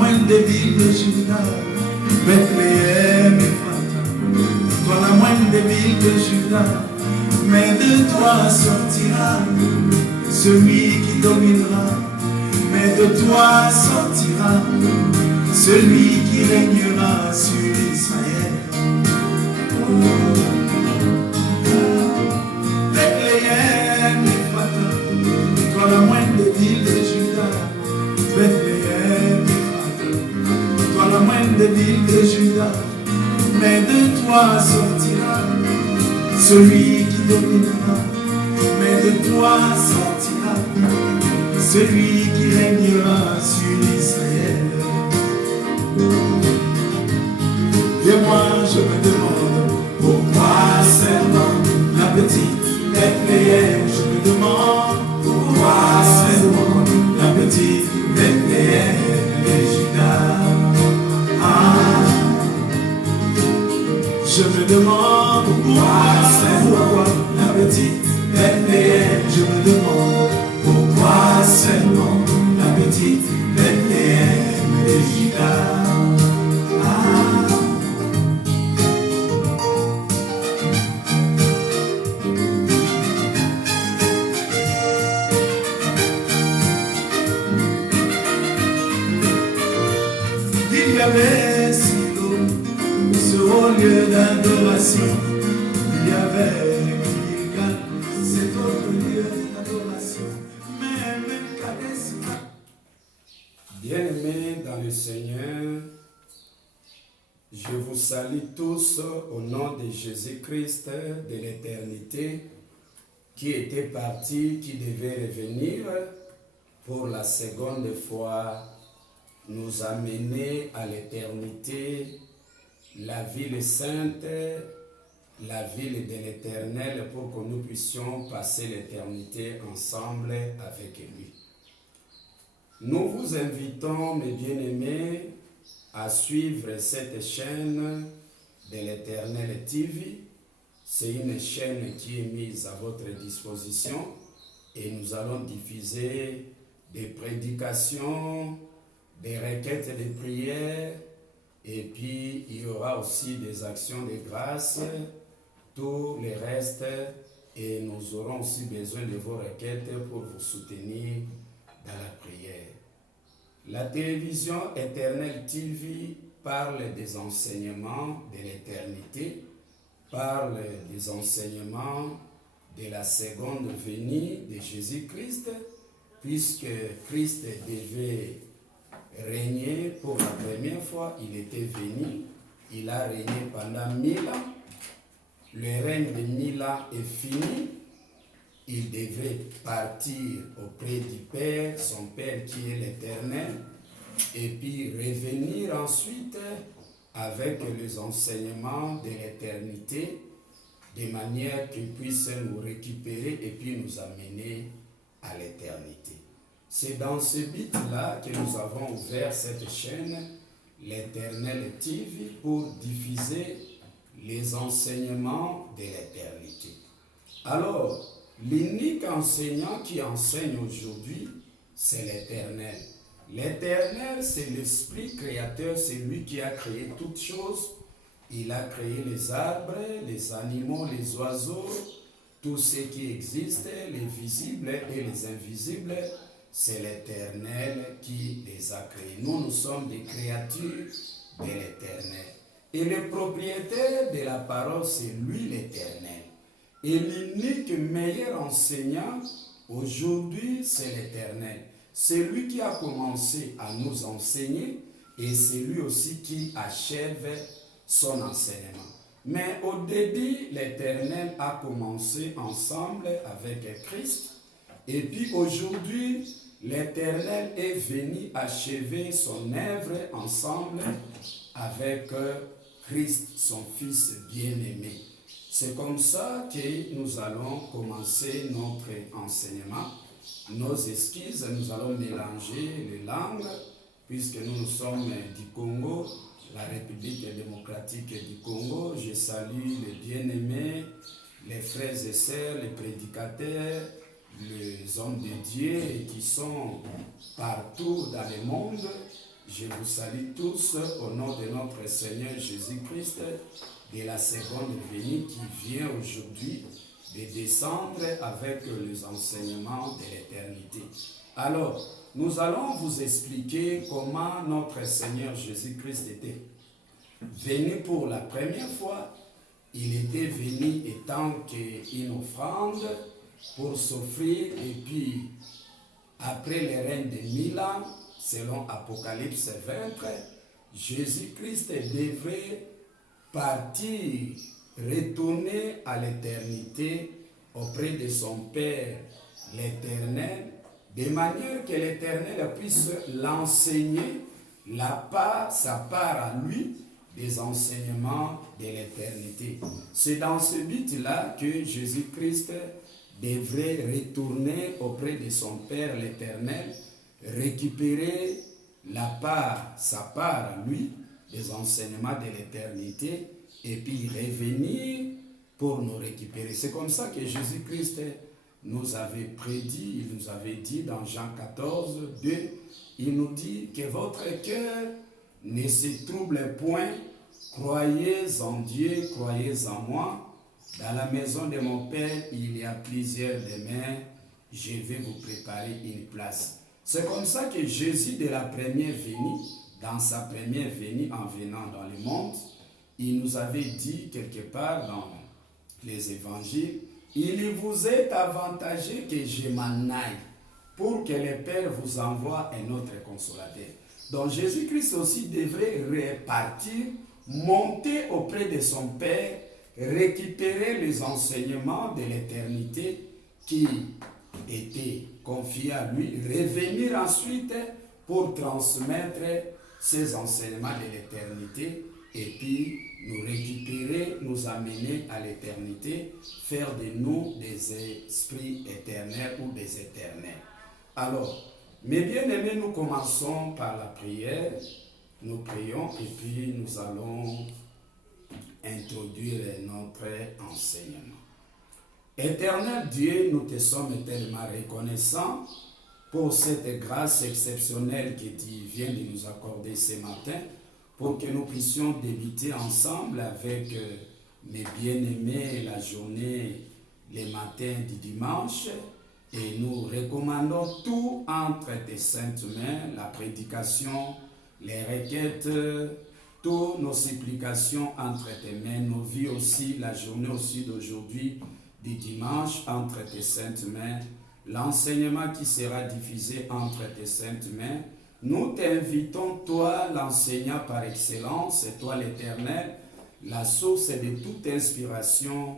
moindre des villes de Juda, Bethléem et Ephrata. Toi la moindre des villes de Juda, mais de toi sortira celui qui dominera, mais de toi sortira celui qui régnera sur Israël. Bethléem et Ephrata, toi la moindre des villes de Juda, Bethléem et Ephrata, toi la moindre des villes de Juda, mais de toi sortira celui qui dominera, mais de toi sortira celui qui régnera sur Israël. Et moi je me demande pourquoi seulement la petite Bethléem. Je me demande pourquoi seulement la petite Bethléem de Juda. Je me demande pourquoi seulement la petite Bethléem. Je me demande pourquoi seulement la petite Bethléem de Juda. Il y avait Silo, ce haut lieu d'adoration. Il y avait Gilgal, cet autre lieu d'adoration. Même Kadès. Bien-aimés dans le Seigneur, je vous salue tous au nom de Jésus-Christ de l'éternité, qui était parti, qui devait revenir pour la seconde fois, nous amener à l'éternité, la ville sainte, la ville de l'Éternel, pour que nous puissions passer l'éternité ensemble avec lui. Nous vous invitons, mes bien-aimés, à suivre cette chaîne de l'Éternel TV. C'est une chaîne qui est mise à votre disposition et nous allons diffuser des prédications, des requêtes de prière, et puis il y aura aussi des actions de grâce, tout le reste, et nous aurons aussi besoin de vos requêtes pour vous soutenir dans la prière. La télévision Éternel TV parle des enseignements de l'éternité, parle des enseignements de la seconde venue de Jésus-Christ, puisque Christ devait régner pour la première fois, il était venu, il a régné pendant 1000 ans, le règne de 1000 ans est fini, il devait partir auprès du Père, son Père qui est l'Éternel, et puis revenir ensuite avec les enseignements de l'éternité, de manière qu'il puisse nous récupérer et puis nous amener à l'éternité. C'est dans ce but-là que nous avons ouvert cette chaîne, l'Éternel TV, pour diffuser les enseignements de l'éternité. Alors, l'unique enseignant qui enseigne aujourd'hui, c'est l'Éternel. L'Éternel, c'est l'Esprit créateur, c'est lui qui a créé toutes choses. Il a créé les arbres, les animaux, les oiseaux, tout ce qui existe, les visibles et les invisibles. C'est l'Éternel qui les a créés. Nous sommes des créatures de l'Éternel. Et le propriétaire de la parole, c'est lui l'Éternel. Et l'unique meilleur enseignant aujourd'hui, c'est l'Éternel. C'est lui qui a commencé à nous enseigner et c'est lui aussi qui achève son enseignement. Mais au début, l'Éternel a commencé ensemble avec Christ. Et puis aujourd'hui, l'Éternel est venu achever son œuvre ensemble avec Christ, son Fils bien-aimé. C'est comme ça que nous allons commencer notre enseignement. Nos excuses, nous allons mélanger les langues, puisque nous sommes du Congo, la République démocratique du Congo. Je salue les bien-aimés, les frères et sœurs, les prédicateurs, les hommes de Dieu qui sont partout dans le monde. Je vous salue tous au nom de notre Seigneur Jésus-Christ, de la seconde venue qui vient aujourd'hui de descendre avec les enseignements de l'éternité. Alors, nous allons vous expliquer comment notre Seigneur Jésus-Christ était venu pour la première fois. Il était venu étant qu'une offrande pour s'offrir, et puis après le règne de 1000 ans, selon Apocalypse 20, Jésus-Christ devrait partir, retourner à l'éternité auprès de son Père, l'Éternel, de manière que l'Éternel puisse l'enseigner sa part à lui, des enseignements de l'éternité. C'est dans ce but-là que Jésus-Christ devrait retourner auprès de son Père l'Éternel, récupérer sa part à lui, des enseignements de l'éternité, et puis revenir pour nous récupérer. C'est comme ça que Jésus-Christ nous avait prédit, il nous avait dit dans Jean 14, 2, il nous dit que votre cœur ne se trouble point, croyez en Dieu, croyez en moi. Dans la maison de mon Père, il y a plusieurs demeures, je vais vous préparer une place. C'est comme ça que Jésus, de la première venue, dans sa première venue en venant dans le monde, il nous avait dit quelque part dans les évangiles, il vous est avantageux que je m'en aille pour que le Père vous envoie un autre consolateur. Donc Jésus-Christ aussi devrait repartir, monter auprès de son Père, récupérer les enseignements de l'éternité qui étaient confiés à lui, revenir ensuite pour transmettre ces enseignements de l'éternité et puis nous récupérer, nous amener à l'éternité, faire de nous des esprits éternels ou des éternels. Alors, mes bien-aimés, nous commençons par la prière, nous prions et puis nous allons introduire notre enseignement. Éternel Dieu, nous te sommes tellement reconnaissants pour cette grâce exceptionnelle que tu viens de nous accorder ce matin, pour que nous puissions débuter ensemble avec mes bien-aimés la journée, les matins du dimanche, et nous recommandons tout entre tes saintes mains, la prédication, les requêtes, toutes nos supplications entre tes mains, nos vies aussi, la journée aussi d'aujourd'hui, du dimanche, entre tes saintes mains, l'enseignement qui sera diffusé entre tes saintes mains. Nous t'invitons, toi, l'enseignant par excellence, et toi l'Éternel, la source de toute inspiration,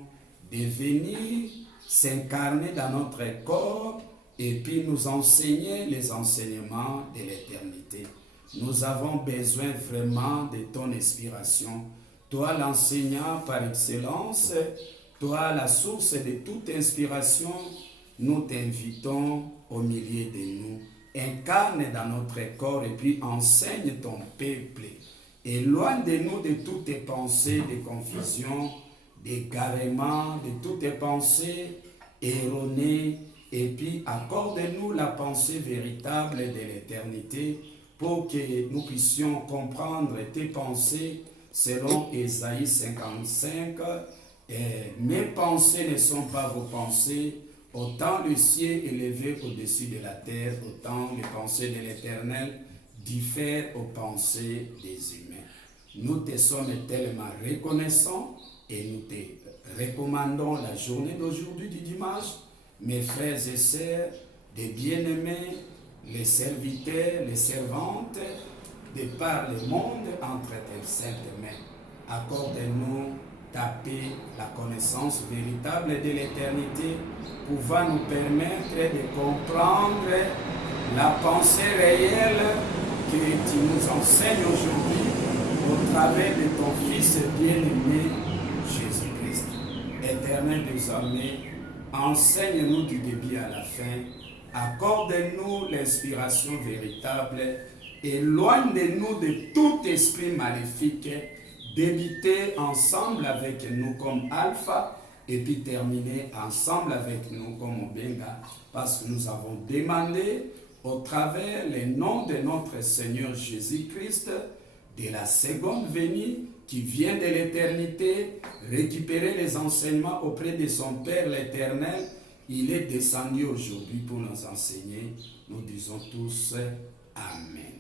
de venir s'incarner dans notre corps et puis nous enseigner les enseignements de l'éternité. Nous avons besoin vraiment de ton inspiration. Toi, l'enseignant par excellence, toi, la source de toute inspiration, nous t'invitons au milieu de nous. Incarne dans notre corps et puis enseigne ton peuple. Éloigne de nous de toutes tes pensées de confusion, d'égarement, de toutes tes pensées erronées. Et puis accorde-nous la pensée véritable de l'éternité pour que nous puissions comprendre tes pensées selon Ésaïe 55. Mes pensées ne sont pas vos pensées. Autant le ciel élevé au-dessus de la terre, autant les pensées de l'Éternel diffèrent aux pensées des humains. Nous te sommes tellement reconnaissants et nous te recommandons la journée d'aujourd'hui du dimanche, mes frères et sœurs, des bien-aimés, les serviteurs, les servantes, de par le monde entre tes saintes mains. Accorde-nous ta paix, la connaissance véritable de l'éternité, pouvant nous permettre de comprendre la pensée réelle que tu nous enseignes aujourd'hui au travers de ton Fils bien-aimé, Jésus-Christ. Éternel désormais, enseigne-nous du début à la fin, accorde-nous l'inspiration véritable, éloigne de nous de tout esprit maléfique, débuter ensemble avec nous comme Alpha et puis terminer ensemble avec nous comme Omega, parce que nous avons demandé au travers le nom de notre Seigneur Jésus-Christ, de la seconde venue, qui vient de l'éternité, récupérer les enseignements auprès de son Père l'Éternel. Il est descendu aujourd'hui pour nous enseigner. Nous disons tous Amen.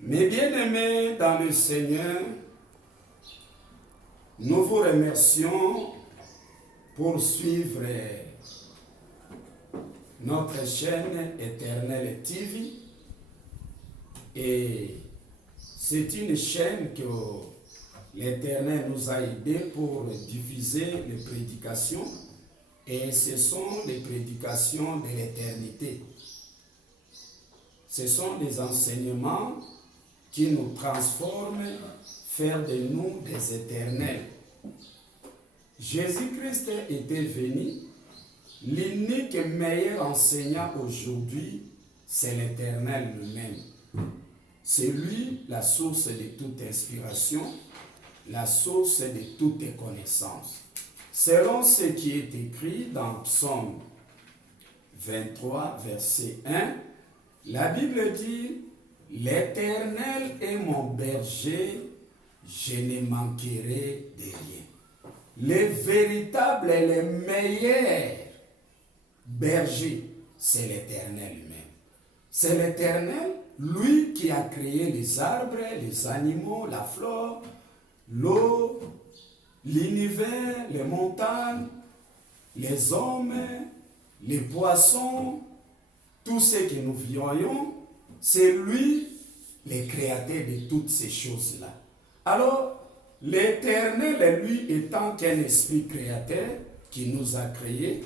Mes bien-aimés dans le Seigneur, nous vous remercions pour suivre notre chaîne Éternel TV. Et c'est une chaîne que l'Éternel nous a aidés pour diffuser les prédications. Et ce sont les prédications de l'éternité. Ce sont des enseignements qui nous transforment, faire de nous des éternels. Jésus-Christ était venu. L'unique meilleur enseignant aujourd'hui, c'est l'Éternel lui-même. C'est lui la source de toute inspiration, la source de toute connaissance. Selon ce qui est écrit dans Psaume 23, verset 1, la Bible dit « L'Éternel est mon berger, je ne manquerai de rien. » Le véritable et le meilleur berger, c'est l'Éternel lui-même. C'est l'Éternel, lui qui a créé les arbres, les animaux, la flore, l'eau, l'univers, les montagnes, les hommes, les poissons, tout ce que nous voyons, c'est lui le créateur de toutes ces choses-là. Alors, l'Éternel, lui, étant qu'un esprit créateur qui nous a créés,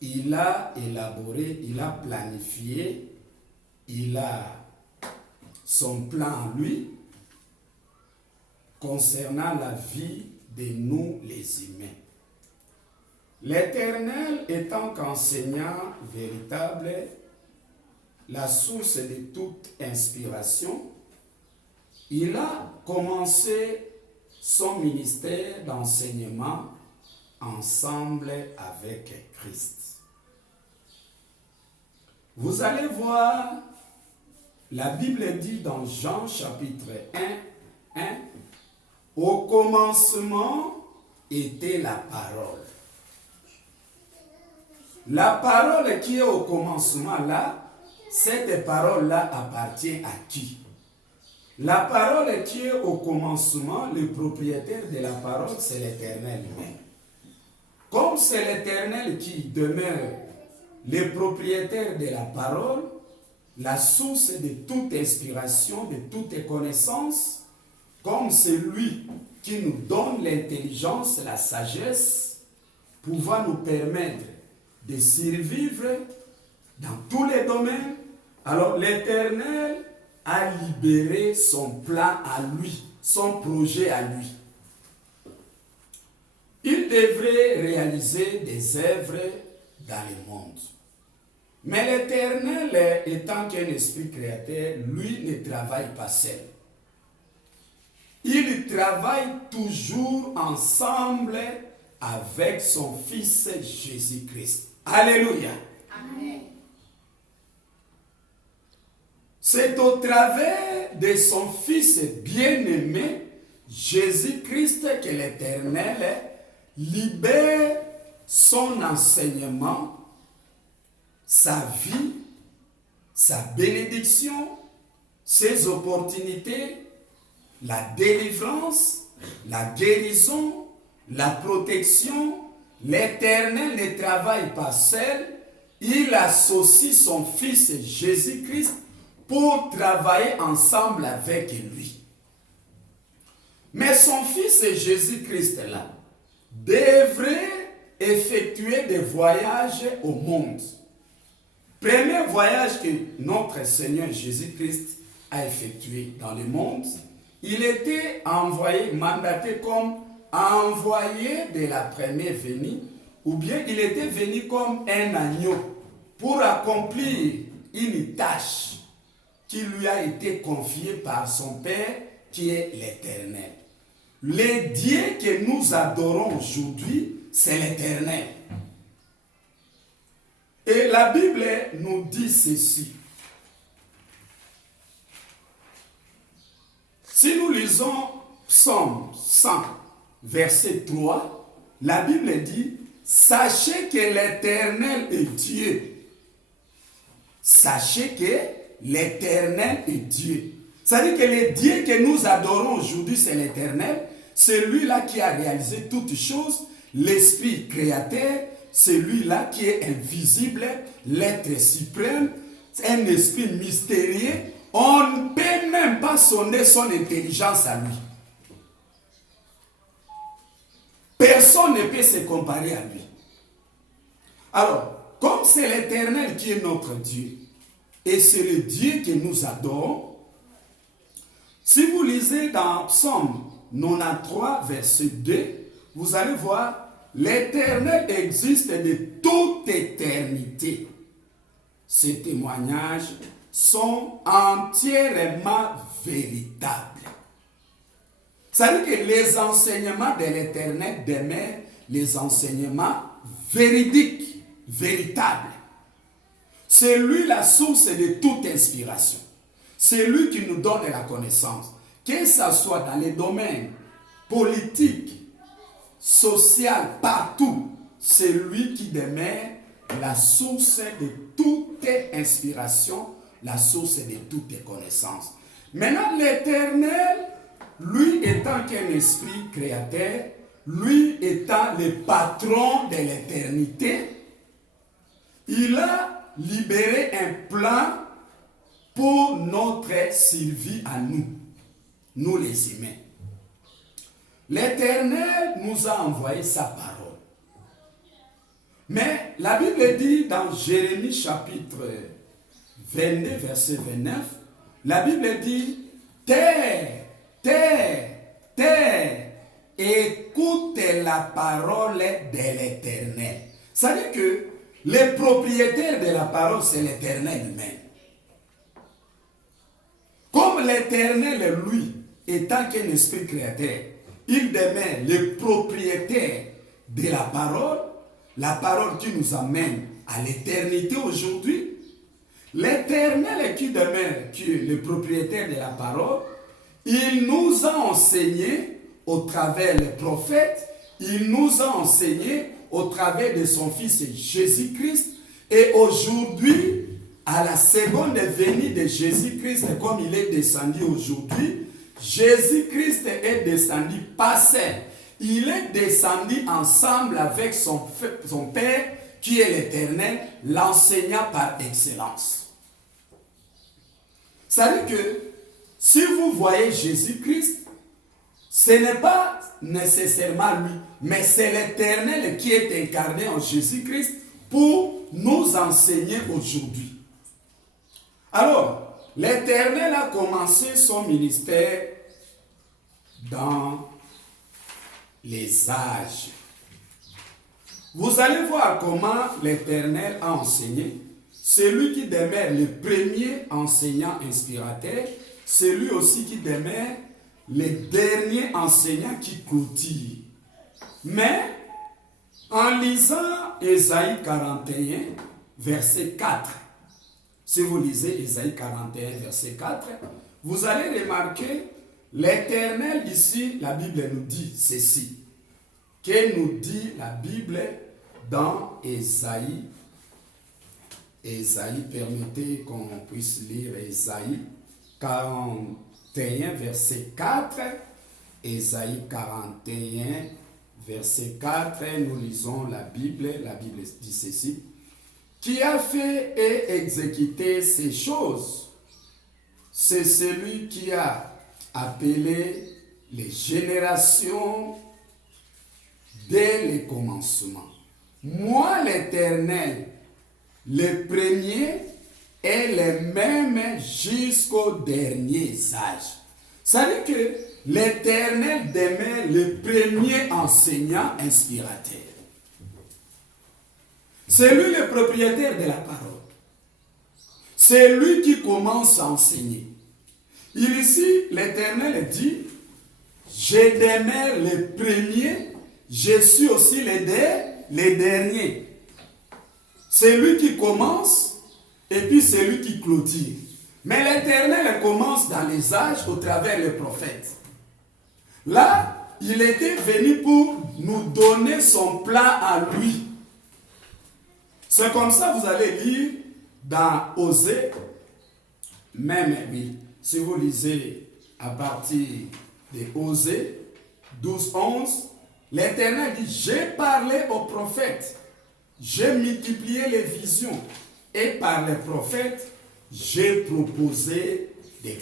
il a élaboré, il a planifié, il a son plan en lui concernant la vie de nous les humains. L'Éternel étant qu'enseignant véritable, la source de toute inspiration, il a commencé son ministère d'enseignement ensemble avec Christ. Vous allez voir, la Bible dit dans Jean chapitre 1, au commencement était la parole. La parole qui est au commencement là, cette parole-là appartient à qui? La parole qui est au commencement, le propriétaire de la parole, c'est l'Éternel lui-même. Comme c'est l'Éternel qui demeure le propriétaire de la parole, la source de toute inspiration, de toute connaissance, comme c'est lui qui nous donne l'intelligence, la sagesse, pouvant nous permettre de survivre dans tous les domaines, alors l'Éternel a libéré son plan à lui, son projet à lui. Il devrait réaliser des œuvres dans le monde. Mais l'Éternel, étant qu'un esprit créateur, lui ne travaille pas seul. Il travaille toujours ensemble avec son Fils Jésus-Christ. Alléluia. Amen. C'est au travers de son Fils bien-aimé, Jésus-Christ, que l'Éternel libère son enseignement, sa vie, sa bénédiction, ses opportunités, la délivrance, la guérison, la protection. L'Éternel ne travaille pas seul, il associe son Fils Jésus-Christ pour travailler ensemble avec lui. Mais son Fils Jésus-Christ là devrait effectuer des voyages au monde. Premier voyage que notre Seigneur Jésus-Christ a effectué dans le monde, il était envoyé, mandaté comme envoyé de la première venue, ou bien il était venu comme un agneau pour accomplir une tâche qui lui a été confiée par son Père qui est l'Éternel. Le Dieu que nous adorons aujourd'hui, c'est l'Éternel. Et la Bible nous dit ceci. Si nous lisons Psaume 100, verset 3, la Bible dit « Sachez que l'Éternel est Dieu. » Sachez que l'Éternel est Dieu. C'est-à-dire que le Dieu que nous adorons aujourd'hui, c'est l'Éternel. C'est lui-là qui a réalisé toutes choses. L'Esprit créateur, c'est lui-là qui est invisible, l'être suprême, un esprit mystérieux. On ne peut même pas sonner son intelligence à lui. Personne ne peut se comparer à lui. Alors, comme c'est l'Éternel qui est notre Dieu, et c'est le Dieu que nous adorons, si vous lisez dans Psaume 93, verset 2, vous allez voir, l'Éternel existe de toute éternité. Ces témoignages sont entièrement véritables. C'est-à-dire que les enseignements de l'Éternel demeurent les enseignements véridiques, véritables. C'est lui la source de toute inspiration. C'est lui qui nous donne la connaissance. Que ce soit dans les domaines politiques, social, partout, c'est lui qui demeure la source de toute inspiration, la source de toute connaissance. Maintenant, l'Éternel, lui étant qu'un esprit créateur, lui étant le patron de l'éternité, il a libéré un plan pour notre survie à nous, nous les humains. L'Éternel nous a envoyé sa parole. Mais la Bible dit dans Jérémie chapitre 22, verset 29, la Bible dit « Terre, terre, terre, écoute la parole de l'Éternel. » Ça veut dire que le propriétaire de la parole, c'est l'Éternel lui-même. Comme l'Éternel, lui, étant qu'un esprit créateur, il demeure le propriétaire de la parole qui nous amène à l'éternité aujourd'hui. L'Éternel qui demeure, qui est le propriétaire de la parole, il nous a enseigné au travers des prophètes, il nous a enseigné au travers de son Fils Jésus-Christ, et aujourd'hui, à la seconde venue de Jésus-Christ, comme il est descendu aujourd'hui, Jésus-Christ est descendu pas seul. Il est descendu ensemble avec son Père, qui est l'Éternel, l'enseignant par excellence. Ça veut dire que si vous voyez Jésus-Christ, ce n'est pas nécessairement lui, mais c'est l'Éternel qui est incarné en Jésus-Christ pour nous enseigner aujourd'hui. Alors, l'Éternel a commencé son ministère dans les âges. Vous allez voir comment l'Éternel a enseigné. C'est lui qui demeure le premier enseignant inspirateur. C'est lui aussi qui demeure le dernier enseignant qui clôture. Mais, en lisant Ésaïe 41, verset 4, si vous lisez Ésaïe 41, verset 4, vous allez remarquer l'Éternel ici, la Bible nous dit ceci. Que nous dit la Bible dans Ésaïe? Ésaïe, permettez qu'on puisse lire Ésaïe 41, verset 4. Ésaïe 41, verset 4, nous lisons la Bible dit ceci. Qui a fait et exécuté ces choses? C'est celui qui a appelé les générations dès le commencement. Moi, l'Éternel, le premier et le même jusqu'au dernier âge. Ça veut dire que l'Éternel demeure le premier enseignant inspirateur. C'est lui le propriétaire de la parole. C'est lui qui commence à enseigner. Ici, l'Éternel dit, je demeure le premier, je suis aussi le dernier. C'est lui qui commence et puis c'est lui qui clôture. Mais l'Éternel commence dans les âges au travers les prophètes. Là, il était venu pour nous donner son plan à lui. C'est comme ça que vous allez lire dans Osée, même oui, si vous lisez à partir de Osée 12, 11, l'Éternel dit, j'ai parlé aux prophètes, j'ai multiplié les visions, et par les prophètes, j'ai proposé des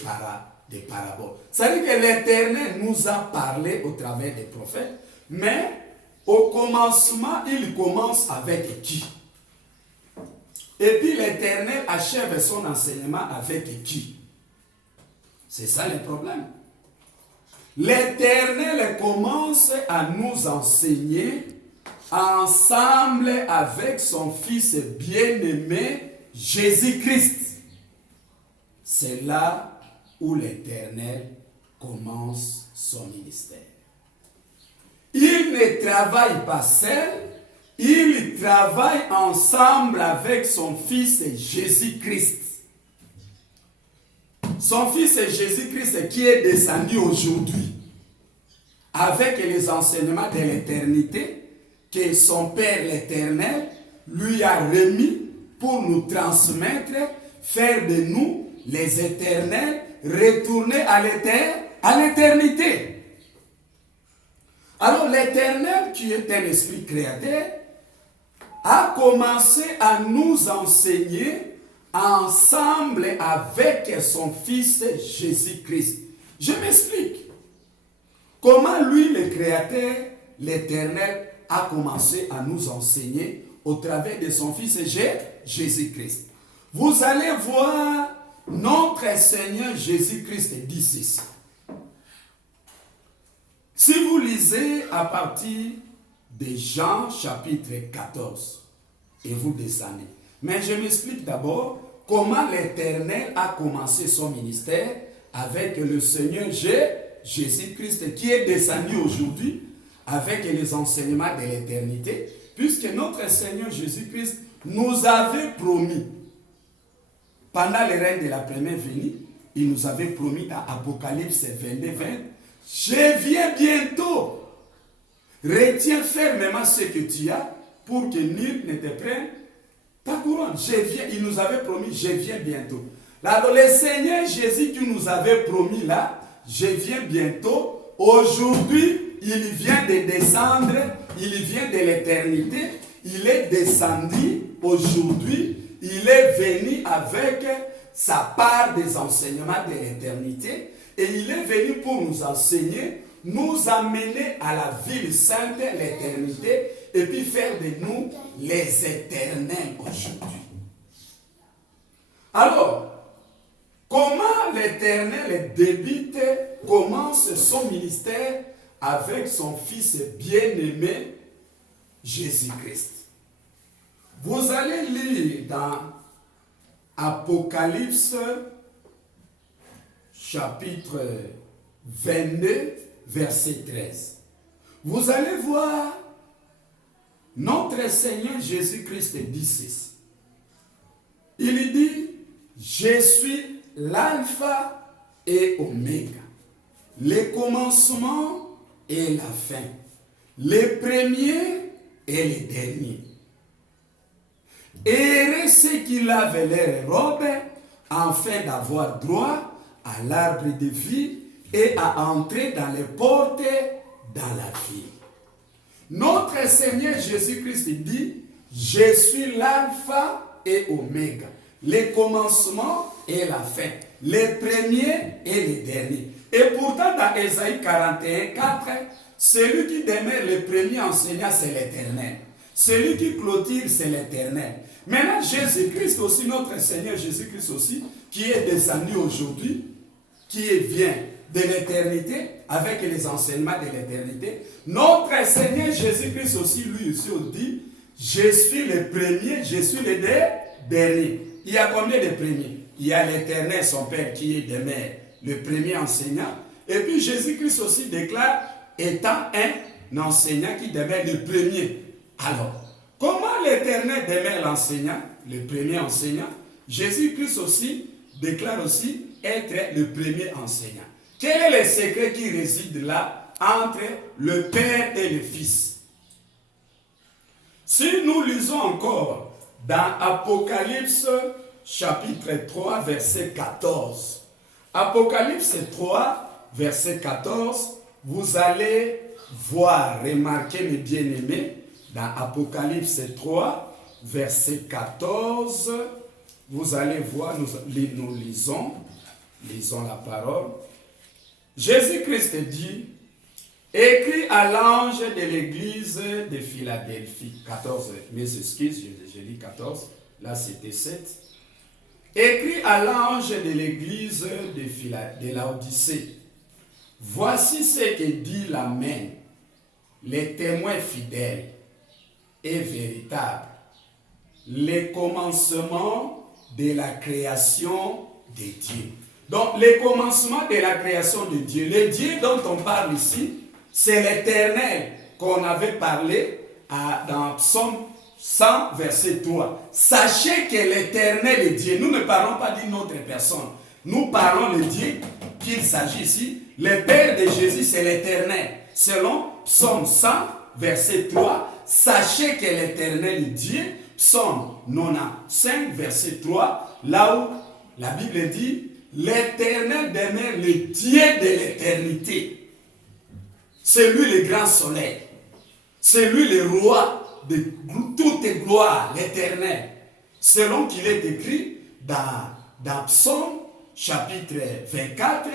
paraboles. C'est-à-dire que l'Éternel nous a parlé au travers des prophètes, mais au commencement, il commence avec qui? Et puis l'Éternel achève son enseignement avec qui? C'est ça le problème. L'Éternel commence à nous enseigner ensemble avec son Fils bien-aimé, Jésus-Christ. C'est là où l'Éternel commence son ministère. Il ne travaille pas seul, il travaille ensemble avec son Fils Jésus-Christ. Son Fils Jésus-Christ qui est descendu aujourd'hui avec les enseignements de l'éternité que son Père l'Éternel lui a remis pour nous transmettre, faire de nous les éternels, retourner à l'éternité. Alors l'Éternel, qui est un esprit créateur, a commencé à nous enseigner ensemble avec son Fils Jésus-Christ. Je m'explique. Comment lui, le Créateur, l'Éternel, a commencé à nous enseigner au travers de son Fils Jésus-Christ. Vous allez voir notre Seigneur Jésus-Christ dit ceci. Si vous lisez à partir de Jean chapitre 14 et vous descendez. Mais je m'explique d'abord comment l'Éternel a commencé son ministère avec le Seigneur Jésus-Christ qui est descendu aujourd'hui avec les enseignements de l'éternité, puisque notre Seigneur Jésus-Christ nous avait promis, pendant le règne de la première venue, il nous avait promis dans Apocalypse 22, 20, je viens bientôt. Retiens fermement ce que tu as pour que nul ne te prenne ta couronne. Il nous avait promis, je viens bientôt. Là, le Seigneur Jésus qui nous avait promis là, je viens bientôt. Aujourd'hui, il vient de descendre, il vient de l'éternité, il est descendu aujourd'hui, il est venu avec sa part des enseignements de l'éternité et il est venu pour nous enseigner, nous amener à la ville sainte, l'éternité, et puis faire de nous les éternels aujourd'hui. Alors, comment l'Éternel débute, commence son ministère avec son Fils bien-aimé, Jésus-Christ. Vous allez lire dans Apocalypse, chapitre 22, verset 13. Vous allez voir, notre Seigneur Jésus-Christ dit ceci. Il dit, je suis l'alpha et oméga, le commencement et la fin, le premier et le dernier. Heureux ceux qui lavent leurs robes, afin d'avoir droit à l'arbre de vie et à entrer dans les portes dans la vie. Notre Seigneur Jésus-Christ dit, je suis l'alpha et oméga, le commencement et la fin, le premier et le dernier. Et pourtant dans Ésaïe 41, 4, celui qui demeure le premier enseignant, c'est l'Éternel. Celui qui clôture, c'est l'Éternel. Maintenant, Jésus-Christ aussi, notre Seigneur Jésus-Christ aussi, qui est descendu aujourd'hui, qui vient de l'éternité, avec les enseignements de l'éternité. Notre Seigneur Jésus-Christ aussi, lui aussi, dit, je suis le premier, je suis le dernier. Il y a combien de premiers? Il y a l'Éternel, son Père, qui est demeure le premier enseignant. Et puis Jésus-Christ aussi déclare, étant un enseignant qui demeure le premier. Alors, Comment l'Éternel demeure l'enseignant, le premier enseignant, Jésus-Christ aussi déclare aussi être le premier enseignant. Quel est le secret qui réside là entre le Père et le Fils? Si nous lisons encore dans Apocalypse chapitre 3 verset 14, Apocalypse 3 verset 14, vous allez voir, remarquez mes bien-aimés, dans Apocalypse 3 verset 14, vous allez voir, nous lisons la parole. Jésus-Christ dit, écrit à l'ange de l'église de Philadelphie, 14, mes excuses, je lis 14, là c'était 7. Écrit à l'ange de l'église de Laodicée, voici ce que dit l'Amen, les témoins fidèles et véritables, les commencements de la création de Dieu. Donc, les commencements de la création de Dieu, le Dieu dont on parle ici, c'est l'Éternel qu'on avait parlé dans Psaume 100, verset 3. Sachez que l'Éternel est Dieu. Nous ne parlons pas d'une autre personne. Nous parlons le Dieu qu'il s'agit ici. Le Père de Jésus, c'est l'Éternel. Selon Psaume 100, verset 3, sachez que l'Éternel est Dieu. Psaume 95, verset 3, là où la Bible dit, l'Éternel demeure le Dieu de l'éternité. C'est lui le grand soleil. C'est lui le roi de toute gloire, l'Éternel. Selon qu'il est écrit dans Psaume chapitre 24,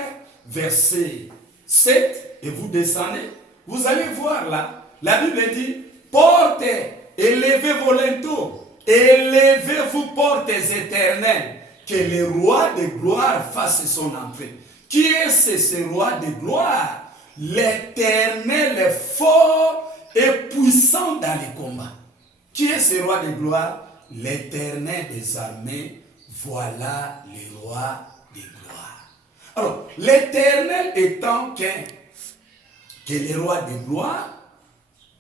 verset 7, et vous descendez, vous allez voir là, la Bible dit, portez, élevez vos linteaux, élevez-vous portes éternelles, que le roi de gloire fasse son entrée. Qui est ce roi de gloire? L'Éternel est fort et puissant dans les combats. Qui est ce roi de gloire? L'Éternel des armées, voilà le roi de gloire. Alors, l'Éternel étant que le roi de gloire,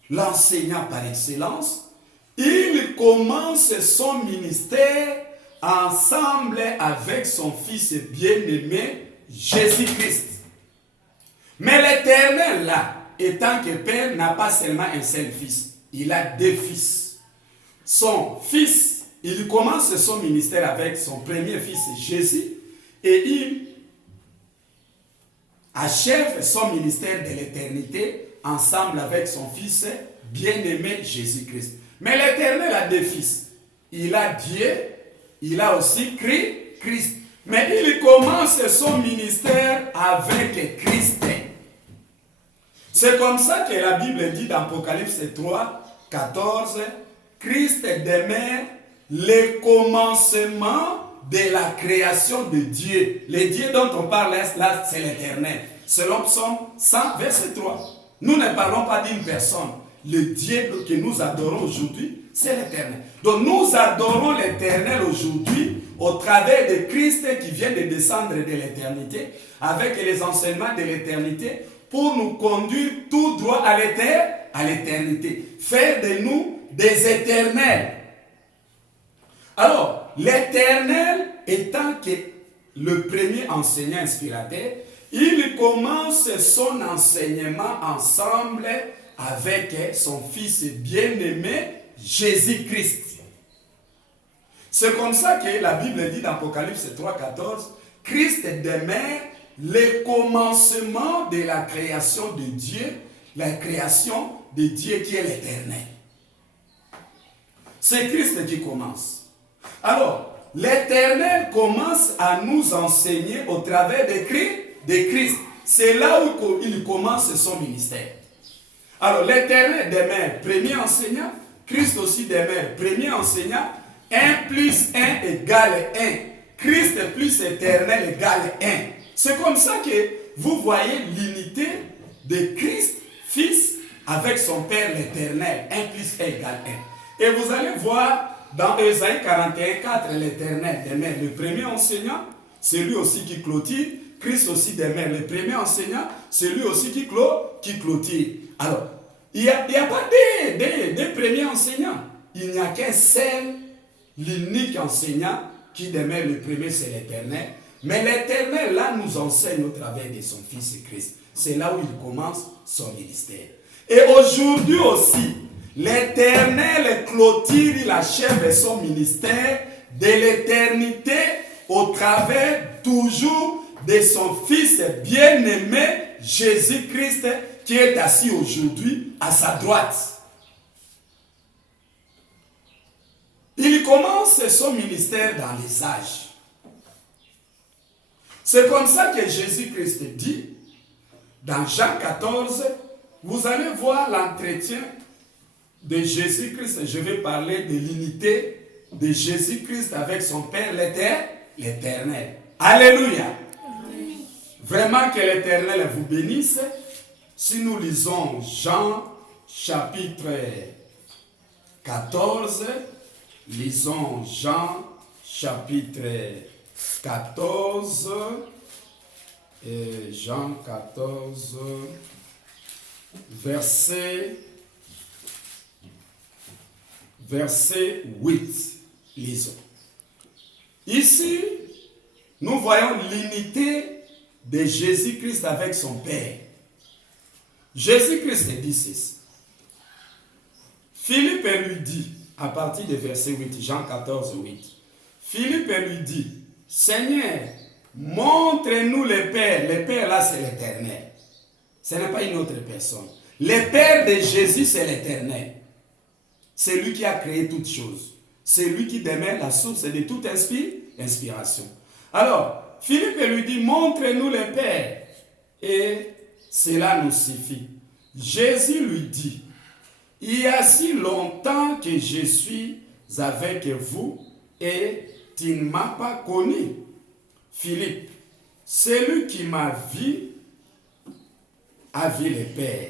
l'enseignant par excellence, il commence son ministère ensemble avec son fils bien-aimé, Jésus-Christ. Mais l'Éternel, là, étant que Père, n'a pas seulement un seul fils, il a deux fils. Son fils, il commence son ministère avec son premier fils, Jésus, et il achève son ministère de l'éternité ensemble avec son fils bien-aimé, Jésus-Christ. Mais l'Éternel a deux fils. Il a Dieu, il a aussi Christ. Mais il commence son ministère avec Christ. C'est comme ça que la Bible dit dans Apocalypse 3, 14, Christ demeure le commencement de la création de Dieu. Le Dieu dont on parle là, c'est l'Éternel. Selon Psaume 100, verset 3. Nous ne parlons pas d'une personne. Le Dieu que nous adorons aujourd'hui, c'est l'Éternel. Donc nous adorons l'Éternel aujourd'hui au travers de Christ qui vient de descendre de l'éternité avec les enseignements de l'éternité pour nous conduire tout droit à l'éternité. Faire de nous des éternels. Alors, l'Éternel étant que le premier enseignant inspirateur, il commence son enseignement ensemble avec son fils bien-aimé, Jésus-Christ. C'est comme ça que la Bible dit dans Apocalypse 3, 14, Christ demeure le commencement de la création de Dieu, la création de Dieu qui est l'Éternel. C'est Christ qui commence. Alors, l'Éternel commence à nous enseigner au travers de Christ. C'est là où il commence son ministère. Alors, l'Éternel demeure premier enseignant, Christ aussi demeure premier enseignant, 1 plus 1 égale 1. Christ plus éternel égale 1. C'est comme ça que vous voyez l'unité de Christ, Fils, avec son Père l'éternel. 1 plus 1 égale 1. Et vous allez voir dans Ésaïe 41, 4, l'Éternel demeure le premier enseignant, c'est lui aussi qui clôture. Christ aussi demeure le premier enseignant, c'est lui aussi qui clôture. Alors, il n'y a pas des premiers enseignants. il n'y a qu'un seul, l'unique enseignant qui demeure le premier, c'est l'Éternel. Mais l'Éternel, là, nous enseigne au travers de son Fils Christ. C'est là où il commence son ministère. Et aujourd'hui aussi, l'Éternel clôture, il achève son ministère de l'éternité au travers toujours de son Fils bien-aimé, Jésus-Christ, qui est assis aujourd'hui à sa droite. Il commence son ministère dans les âges. C'est comme ça que Jésus-Christ dit, dans Jean 14, vous allez voir l'entretien de Jésus-Christ. Je vais parler de l'unité de Jésus-Christ avec son Père l'Éternel. Alléluia. Amen. Vraiment que l'Éternel vous bénisse. Si nous lisons Jean chapitre 14, lisons Jean chapitre 14, Jean 14, verset 8. Lisons. Ici, nous voyons l'unité de Jésus-Christ avec son Père. Jésus-Christ dit ceci. Philippe lui dit, à partir du verset 8, Jean 14, 8, Philippe lui dit, Seigneur, montre-nous le Père. Le Père là, c'est l'Éternel. Ce n'est pas une autre personne. Le Père de Jésus, c'est l'Éternel. C'est lui qui a créé toutes choses. C'est lui qui demeure la source de toute inspiration. Alors, Philippe lui dit, montre-nous le Père. Et cela nous suffit. Jésus lui dit, il y a si longtemps que je suis avec vous et tu ne m'as pas connu. Philippe, celui qui m'a vu a vu le Père.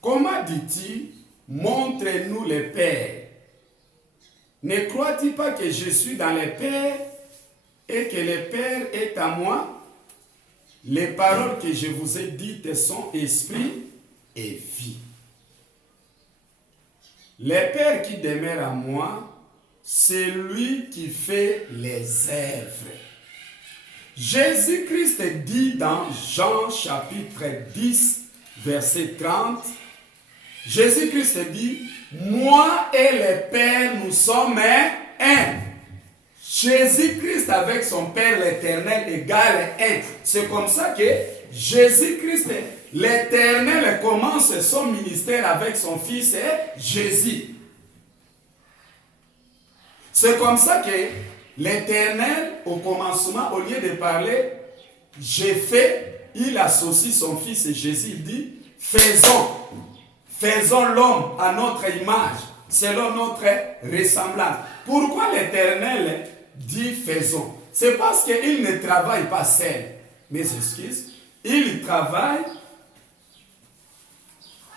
Comment dit-il, montre-nous le Père? Ne crois-tu pas que je suis dans le Père et que le Père est à moi? Les paroles que je vous ai dites sont esprit et vie. Le Père qui demeure à moi, c'est lui qui fait les œuvres. Jésus-Christ dit dans Jean chapitre 10, verset 30, Jésus-Christ dit, moi et le Père, nous sommes un. Jésus-Christ avec son Père l'Éternel égale un. C'est comme ça que Jésus-Christ, l'Éternel, commence son ministère avec son Fils Jésus. C'est comme ça que l'Éternel, au commencement, au lieu de parler, j'ai fait, il associe son Fils et Jésus, il dit, faisons l'homme à notre image, selon notre ressemblance. Pourquoi l'Éternel dit faisons? C'est parce qu'il ne travaille pas seul. Mes excuses. Il travaille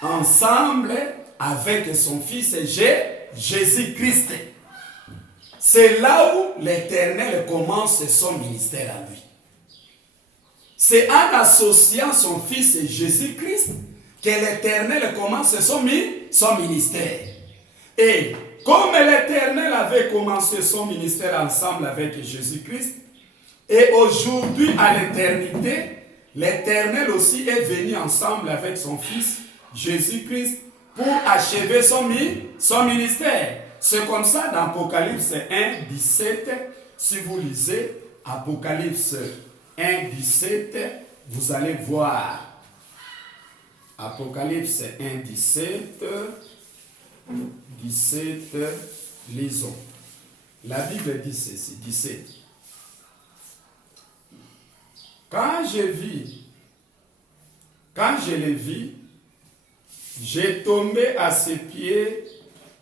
ensemble avec son Fils Jésus-Christ. C'est là où l'Éternel commence son ministère à lui. C'est en associant son Fils Jésus-Christ que l'Éternel commence son ministère. Et comme l'Éternel avait commencé son ministère ensemble avec Jésus-Christ, et aujourd'hui à l'éternité, l'Éternel aussi est venu ensemble avec son Fils Jésus-Christ pour achever son ministère. C'est comme ça dans Apocalypse 1, 17, si vous lisez Apocalypse 1, 17, vous allez voir. Apocalypse 1, 17, lisons. La Bible dit ceci, 17. Quand je l'ai vu, j'ai tombé à ses pieds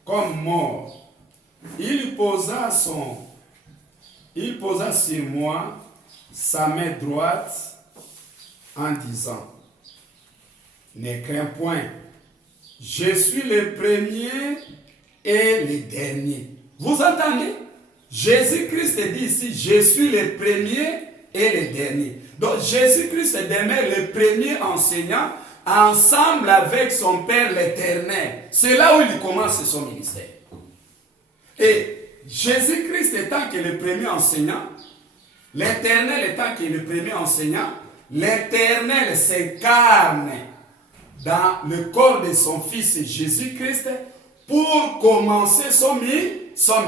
comme mort. Il posa sur moi sa main droite en disant, ne crains point, je suis le premier et le dernier. Vous entendez? Jésus-Christ dit ici, je suis le premier et le dernier. Donc Jésus-Christ demeure le premier enseignant ensemble avec son Père l'Éternel. C'est là où il commence son ministère. Et Jésus-Christ étant que le premier enseignant, l'Éternel étant que le premier enseignant, l'Éternel s'incarne dans le corps de son Fils Jésus-Christ pour commencer son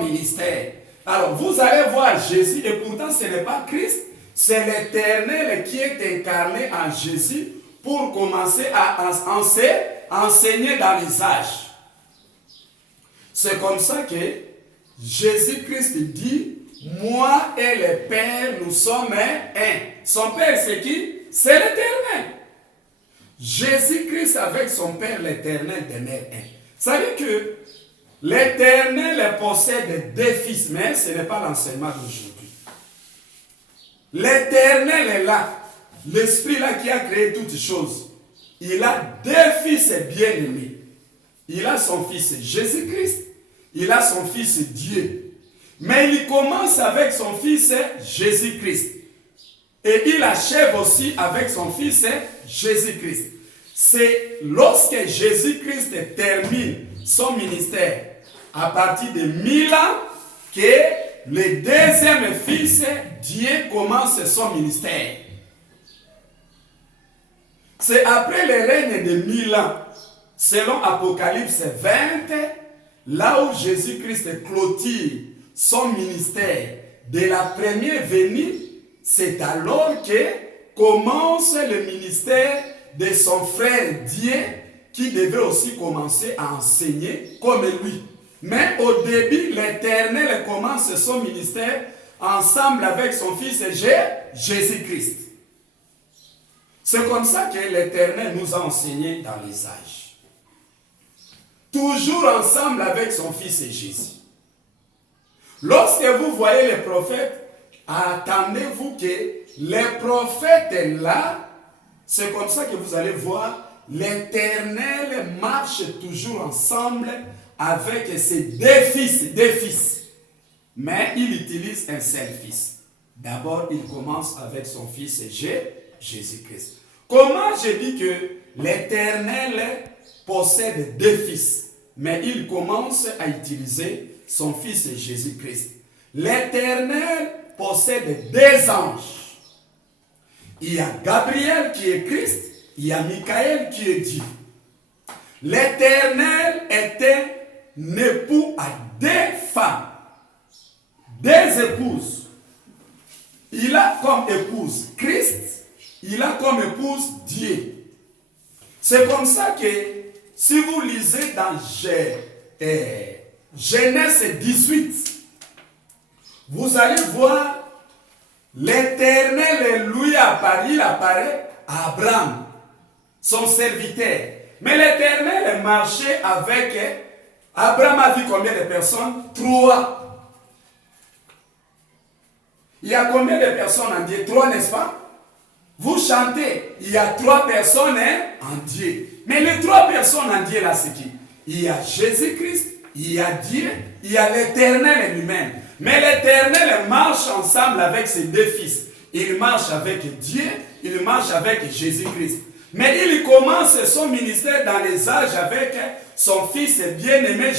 ministère. Alors, vous allez voir Jésus, et pourtant ce n'est pas Christ, c'est l'Éternel qui est incarné en Jésus pour commencer à enseigner dans les âges. C'est comme ça que Jésus-Christ dit, moi et le Père, nous sommes un. Son Père, c'est qui? C'est l'Éternel. Jésus-Christ avec son Père, l'Éternel, demeure un. Ça veut dire que l'Éternel possède deux fils, mais ce n'est pas l'enseignement d'aujourd'hui. L'Éternel est là. L'Esprit là qui a créé toutes choses. Il a deux fils bien-aimés. Il a son fils Jésus-Christ. Il a son fils Dieu. Mais il commence avec son fils Jésus-Christ. Et il achève aussi avec son fils Jésus-Christ. C'est lorsque Jésus-Christ termine son ministère à partir de 1000 ans que le deuxième fils Dieu commence son ministère. C'est après le règne de 1000 ans, selon Apocalypse 20, là où Jésus-Christ clôture son ministère de la première venue, c'est alors que commence le ministère de son frère Dieu qui devait aussi commencer à enseigner comme lui. Mais au début, l'Éternel commence son ministère ensemble avec son fils Jésus-Christ. C'est comme ça que l'Éternel nous a enseigné dans les âges. Toujours ensemble avec son fils Jésus. Lorsque vous voyez les prophètes, attendez-vous que les prophètes là, c'est comme ça que vous allez voir, l'Éternel marche toujours ensemble avec ses deux fils. Mais il utilise un seul fils. D'abord, il commence avec son fils Jésus-Christ. Comment je dis que l'Éternel possède deux fils, mais il commence à utiliser son fils Jésus-Christ. L'Éternel possède deux anges. Il y a Gabriel qui est Christ, il y a Michael qui est Dieu. L'Éternel était un époux à deux femmes, deux épouses. Il a comme épouse Christ, il a comme épouse Dieu. C'est comme ça que si vous lisez dans Genèse 18, vous allez voir l'Éternel lui apparaît, il apparaît à Abraham, son serviteur. Mais l'Éternel marchait avec Abraham. A vu combien de personnes? 3. Il y a combien de personnes en Dieu? 3, n'est-ce pas? Vous chantez, il y a 3 personnes en Dieu. Mais les 3 personnes en Dieu là, c'est qui? Il y a Jésus-Christ, il y a Dieu, il y a l'Éternel lui-même. Mais l'Éternel marche ensemble avec ses deux fils. Il marche avec Dieu, il marche avec Jésus-Christ. Mais il commence son ministère dans les âges avec son fils bien-aimé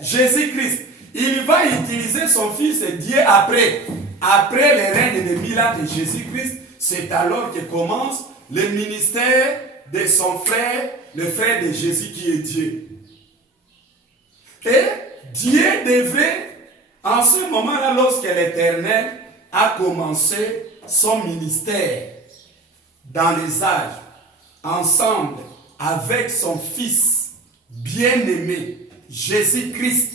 Jésus-Christ. Il va utiliser son fils Dieu après. Après le règne de 1000 ans de Jésus-Christ, c'est alors que commence le ministère de son frère, le frère de Jésus qui est Dieu. Et Dieu devrait, en ce moment-là, lorsque l'Éternel a commencé son ministère dans les âges, ensemble avec son fils bien-aimé, Jésus-Christ.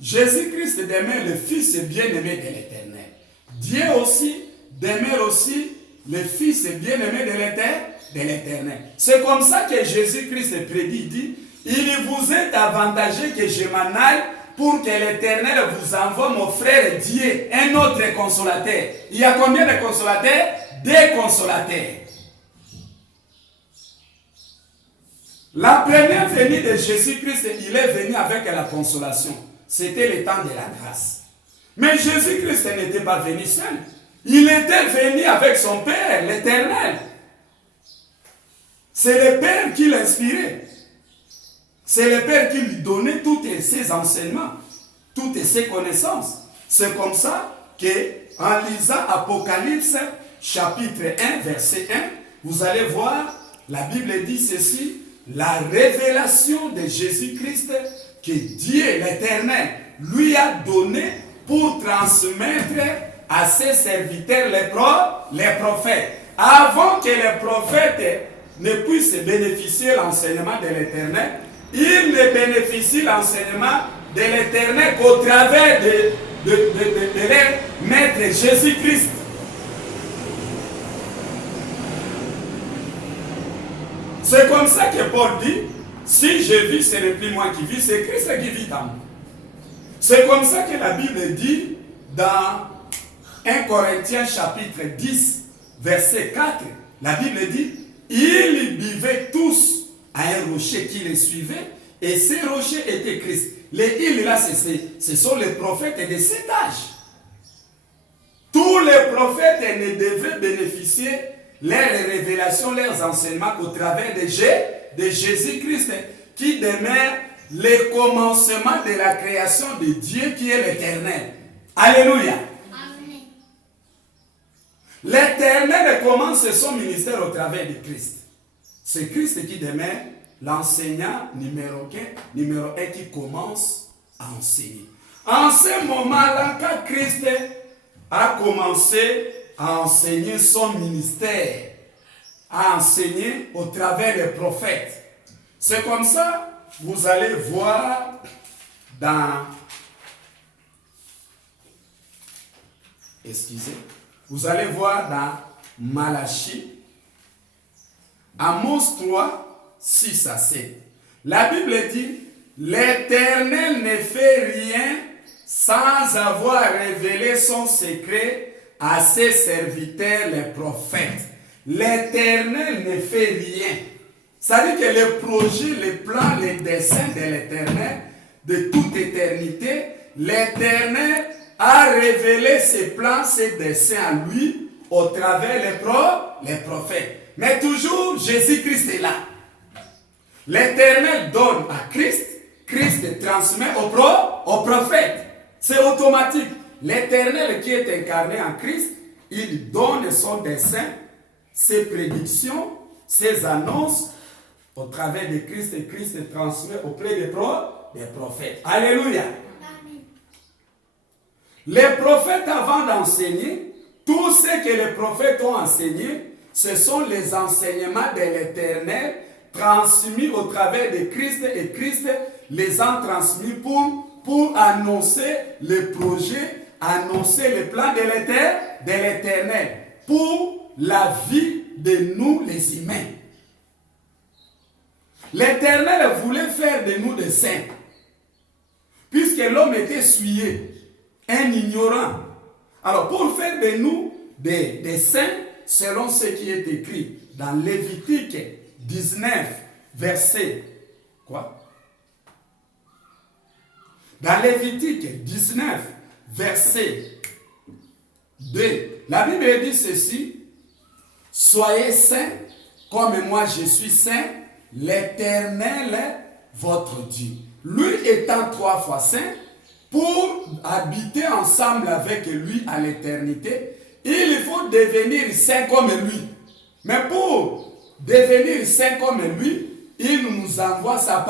Jésus-Christ demeure le fils bien-aimé de l'Éternel. Dieu aussi demeure aussi le fils bien-aimé de l'Éternel. C'est comme ça que Jésus-Christ prédit, dit, il vous est avantageux que je m'en aille pour que l'Éternel vous envoie mon frère Dieu, un autre consolateur. Il y a combien de consolateurs? 2 consolateurs. La première venue de Jésus-Christ, il est venu avec la consolation. C'était le temps de la grâce. Mais Jésus-Christ n'était pas venu seul. Il était venu avec son Père, l'Éternel. C'est le Père qui l'inspirait. C'est le Père qui lui donnait tous ses enseignements. toutes ses connaissances. C'est comme ça qu'en lisant Apocalypse chapitre 1, verset 1, vous allez voir, la Bible dit ceci, la révélation de Jésus-Christ que Dieu l'Éternel lui a donné pour transmettre à ses serviteurs les prophètes. Avant que les prophètes ne puissent bénéficier de l'enseignement de l'Éternel, ils ne bénéficient de l'enseignement de l'Éternel qu'au travers de leur Maître Jésus-Christ. C'est comme ça que Paul dit, si je vis, ce n'est plus moi qui vis, c'est Christ qui vit en moi. C'est comme ça que la Bible dit dans 1 Corinthiens chapitre 10, verset 4, la Bible dit, ils vivaient tous à un rocher qui les suivait, et ces rochers étaient Christ. Les îles là, ce sont les prophètes de cet âge. Tous les prophètes ne devaient bénéficier leurs révélations, leurs enseignements qu'au travers de Jésus-Christ, qui demeure le commencement de la création de Dieu qui est l'Éternel. Alléluia. Amen. L'Éternel commence son ministère au travers de Christ. C'est Christ qui demeure l'enseignant numéro 1 qui commence à enseigner. En ce moment-là, quand Christ a commencé à enseigner son ministère, à enseigner au travers des prophètes. C'est comme ça, vous allez voir vous allez voir dans Malachie, Amos 3, 6 à 7. La Bible dit, l'Éternel ne fait rien sans avoir révélé son secret à ses serviteurs les prophètes. L'Éternel ne fait rien. Ça dit que les projets, les plans, les desseins de l'Éternel, de toute éternité, l'Éternel a révélé ses plans, ses desseins à lui au travers les prophètes. Mais toujours, Jésus-Christ est là. L'Éternel donne à Christ, Christ transmet au prophète. C'est automatique. L'Éternel qui est incarné en Christ, il donne son dessein, ses prédictions, ses annonces au travers de Christ, et Christ transmet auprès des prophètes. Alléluia. Amen. Les prophètes, avant d'enseigner, tout ce que les prophètes ont enseigné, ce sont les enseignements de l'Éternel transmis au travers de Christ, et Christ les a transmis pour annoncer les projets, annoncer les plans de l'Éternel pour la vie de nous les humains. L'Éternel voulait faire de nous des saints, puisque l'homme était souillé, un ignorant. Alors pour faire de nous des saints, selon ce qui est écrit dans Lévitique 19, verset quoi? Dans Lévitique 19, verset 2, la Bible dit ceci, « Soyez saints, comme moi je suis saint, l'Éternel votre Dieu. » Lui étant 3 fois saint, pour habiter ensemble avec lui à l'éternité, il faut devenir saint comme lui. Mais pour devenir saint comme lui, il nous envoie sa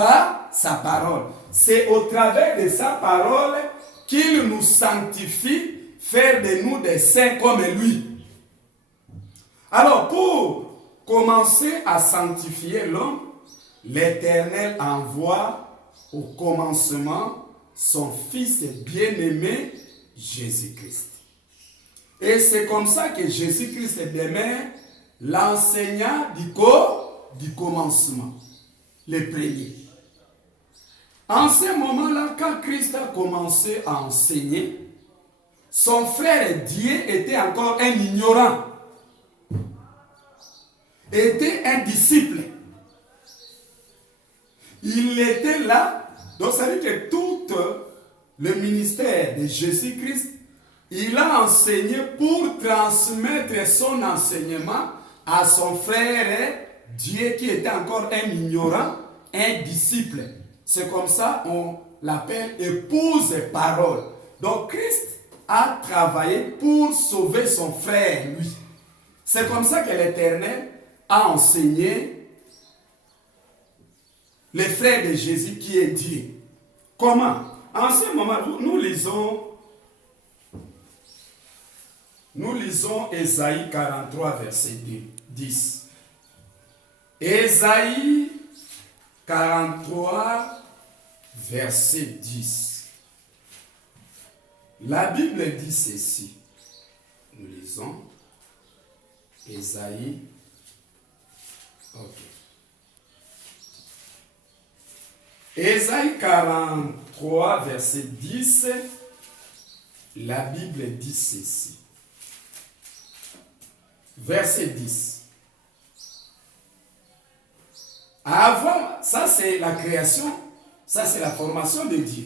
parole. C'est au travers de sa parole qu'il nous sanctifie, faire de nous des saints comme lui. Alors, pour commencer à sanctifier l'homme, l'Éternel envoie au commencement son Fils bien-aimé, Jésus-Christ. Et c'est comme ça que Jésus-Christ demeure l'enseignant du commencement, le premier. En ce moment-là, quand Christ a commencé à enseigner, son frère Dieu était encore un ignorant, était un disciple. Il était là, donc ça veut dire que tout le ministère de Jésus-Christ, il a enseigné pour transmettre son enseignement à son frère Dieu qui était encore un ignorant, un disciple. C'est comme ça l'appelle épouse et parole. Donc Christ a travaillé pour sauver son frère, lui. C'est comme ça que l'Éternel a enseigné les frères de Jésus qui est Dieu. Comment? En ce moment, nous lisons Ésaïe 43, verset 10. Ésaïe 43, verset 10. La Bible dit ceci. Nous lisons Ésaïe. Ok. Ésaïe 43, verset 10. La Bible dit ceci. Verset 10. Avant, ça c'est la création, ça c'est la formation de Dieu.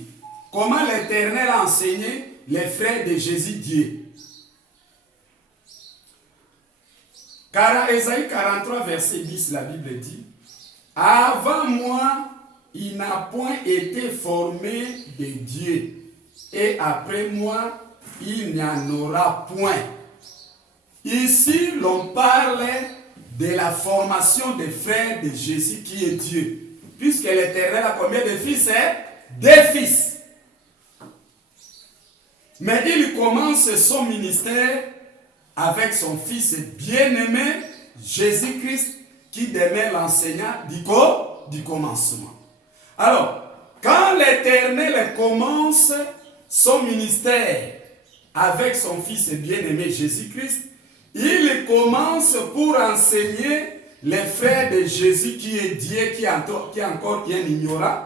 Comment l'Éternel a enseigné les frères de Jésus Dieu. Car Ésaïe 43, verset 10, la Bible dit, avant moi, il n'a point été formé de Dieu, et après moi, il n'y en aura point. Ici, l'on parle de la formation des frères de Jésus qui est Dieu. Puisque l'Éternel a combien de fils? Deux fils. Mais il commence son ministère avec son fils bien-aimé, Jésus-Christ, qui demeure l'enseignant du commencement. Alors, quand l'Éternel commence son ministère avec son fils bien-aimé, Jésus-Christ, il commence pour enseigner les frères de Jésus qui est Dieu, qui est encore bien ignorant.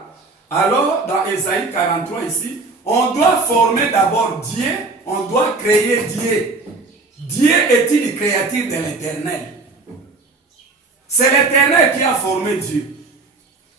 Alors, dans Ésaïe 43 ici, on doit former d'abord Dieu, on doit créer Dieu. Dieu est une créature de l'Éternel. C'est l'Éternel qui a formé Dieu.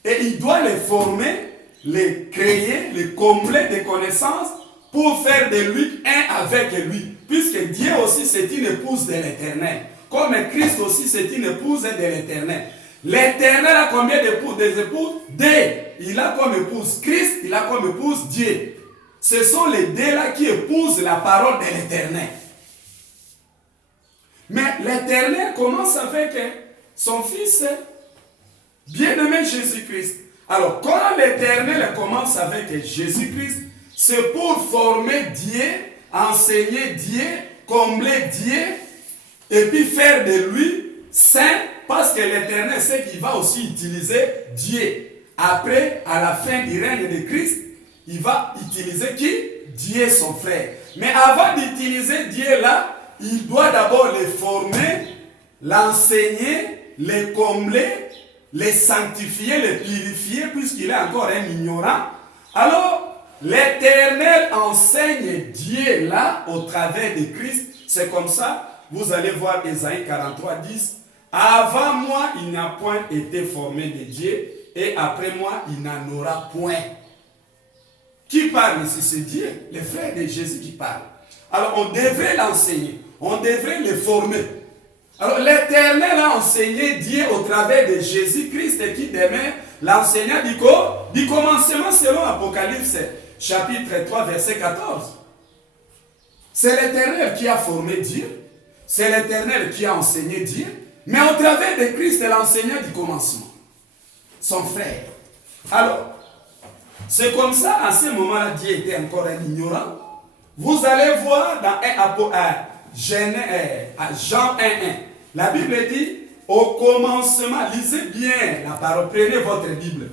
Et il doit les former, les créer, les combler de connaissances pour faire de lui un avec lui. Puisque Dieu aussi c'est une épouse de l'Éternel. Comme Christ aussi c'est une épouse de l'Éternel. L'Éternel a combien d'épouses? Des épouses? Deux. Il a comme épouse Christ, il a comme épouse Dieu. Ce sont les deux là qui épousent la parole de l'Éternel. Mais l'Éternel commence avec son fils bien-aimé Jésus-Christ. Alors quand l'Éternel commence avec Jésus-Christ, c'est pour former Dieu, enseigner Dieu, combler Dieu, et puis faire de lui saint, parce que l'Éternel sait qu'il va aussi utiliser Dieu. Après, à la fin du règne de Christ, il va utiliser qui? Dieu son frère. Mais avant d'utiliser Dieu là, il doit d'abord les former, l'enseigner, les combler, les sanctifier, les purifier, puisqu'il est encore un ignorant. Alors, l'Éternel enseigne Dieu là, au travers de Christ. C'est comme ça, vous allez voir Ésaïe 43, 10. Avant moi, il n'a point été formé de Dieu, et après moi, il n'en aura point. Qui parle ici? C'est Dieu, les frères de Jésus qui parlent. Alors, on devrait l'enseigner, on devrait le former. Alors, l'Éternel a enseigné Dieu au travers de Jésus-Christ qui demeure l'enseignant du commencement selon Apocalypse chapitre 3, verset 14. C'est l'Éternel qui a formé Dieu, c'est l'Éternel qui a enseigné Dieu, mais au travers de Christ, l'enseignant du commencement, son frère. Alors, c'est comme ça, à ce moment-là, Dieu était encore un ignorant. Vous allez voir dans Jean 1.1, la Bible dit, au commencement, lisez bien la parole, prenez votre Bible.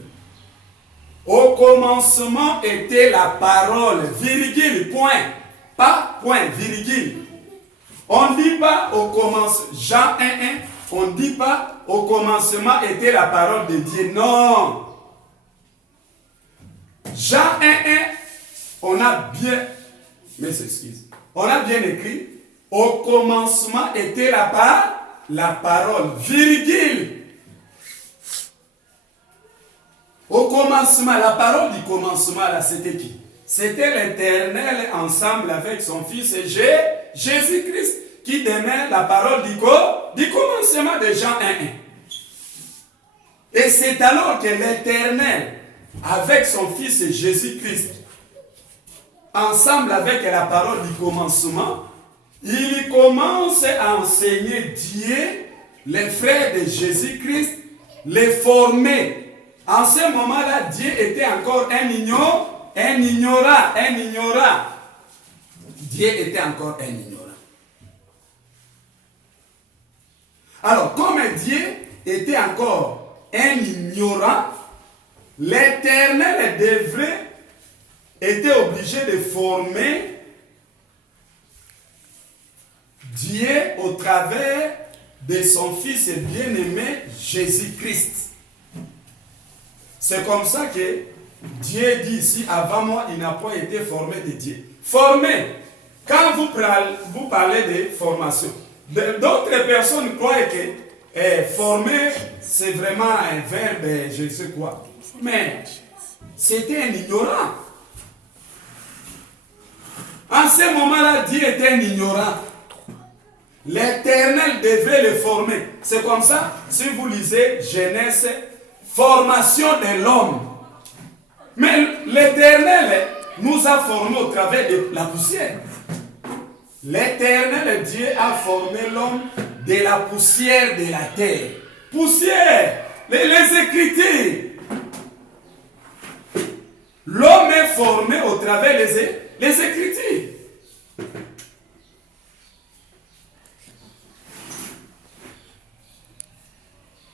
Au commencement était la parole, virgule, point, pas point, virgule. On ne dit pas au commencement, Jean 1.1, on ne dit pas au commencement était la parole de Dieu, non. Jean 1.1, on a bien, on a bien écrit, au commencement était la parole, virgule. Au commencement, la parole du commencement, là, c'était qui? C'était l'Éternel ensemble avec son Fils Jésus-Christ, qui demeure la parole du commencement de Jean 1.1. Et c'est alors que l'Éternel avec son Fils Jésus-Christ, ensemble avec la parole du commencement, il commence à enseigner Dieu, les frères de Jésus-Christ, les former. En ce moment-là, Dieu était encore un ignorant. Dieu était encore un ignorant. Alors, comme Dieu était encore un ignorant, l'Éternel était obligé de former Dieu au travers de son Fils bien-aimé Jésus-Christ. C'est comme ça que Dieu dit ici, avant moi, il n'a pas été formé de Dieu. Formé, quand vous parlez de formation, d'autres personnes croient que former, c'est vraiment un verbe, je ne sais quoi. Mais c'était un ignorant. En ce moment-là, Dieu était un ignorant. L'Éternel devait le former. C'est comme ça, si vous lisez Genèse, formation de l'homme. Mais l'Éternel nous a formés au travers de la poussière. L'Éternel Dieu a formé l'homme de la poussière de la terre. Poussière, les Écritures. L'homme est formé au travers les Écritures.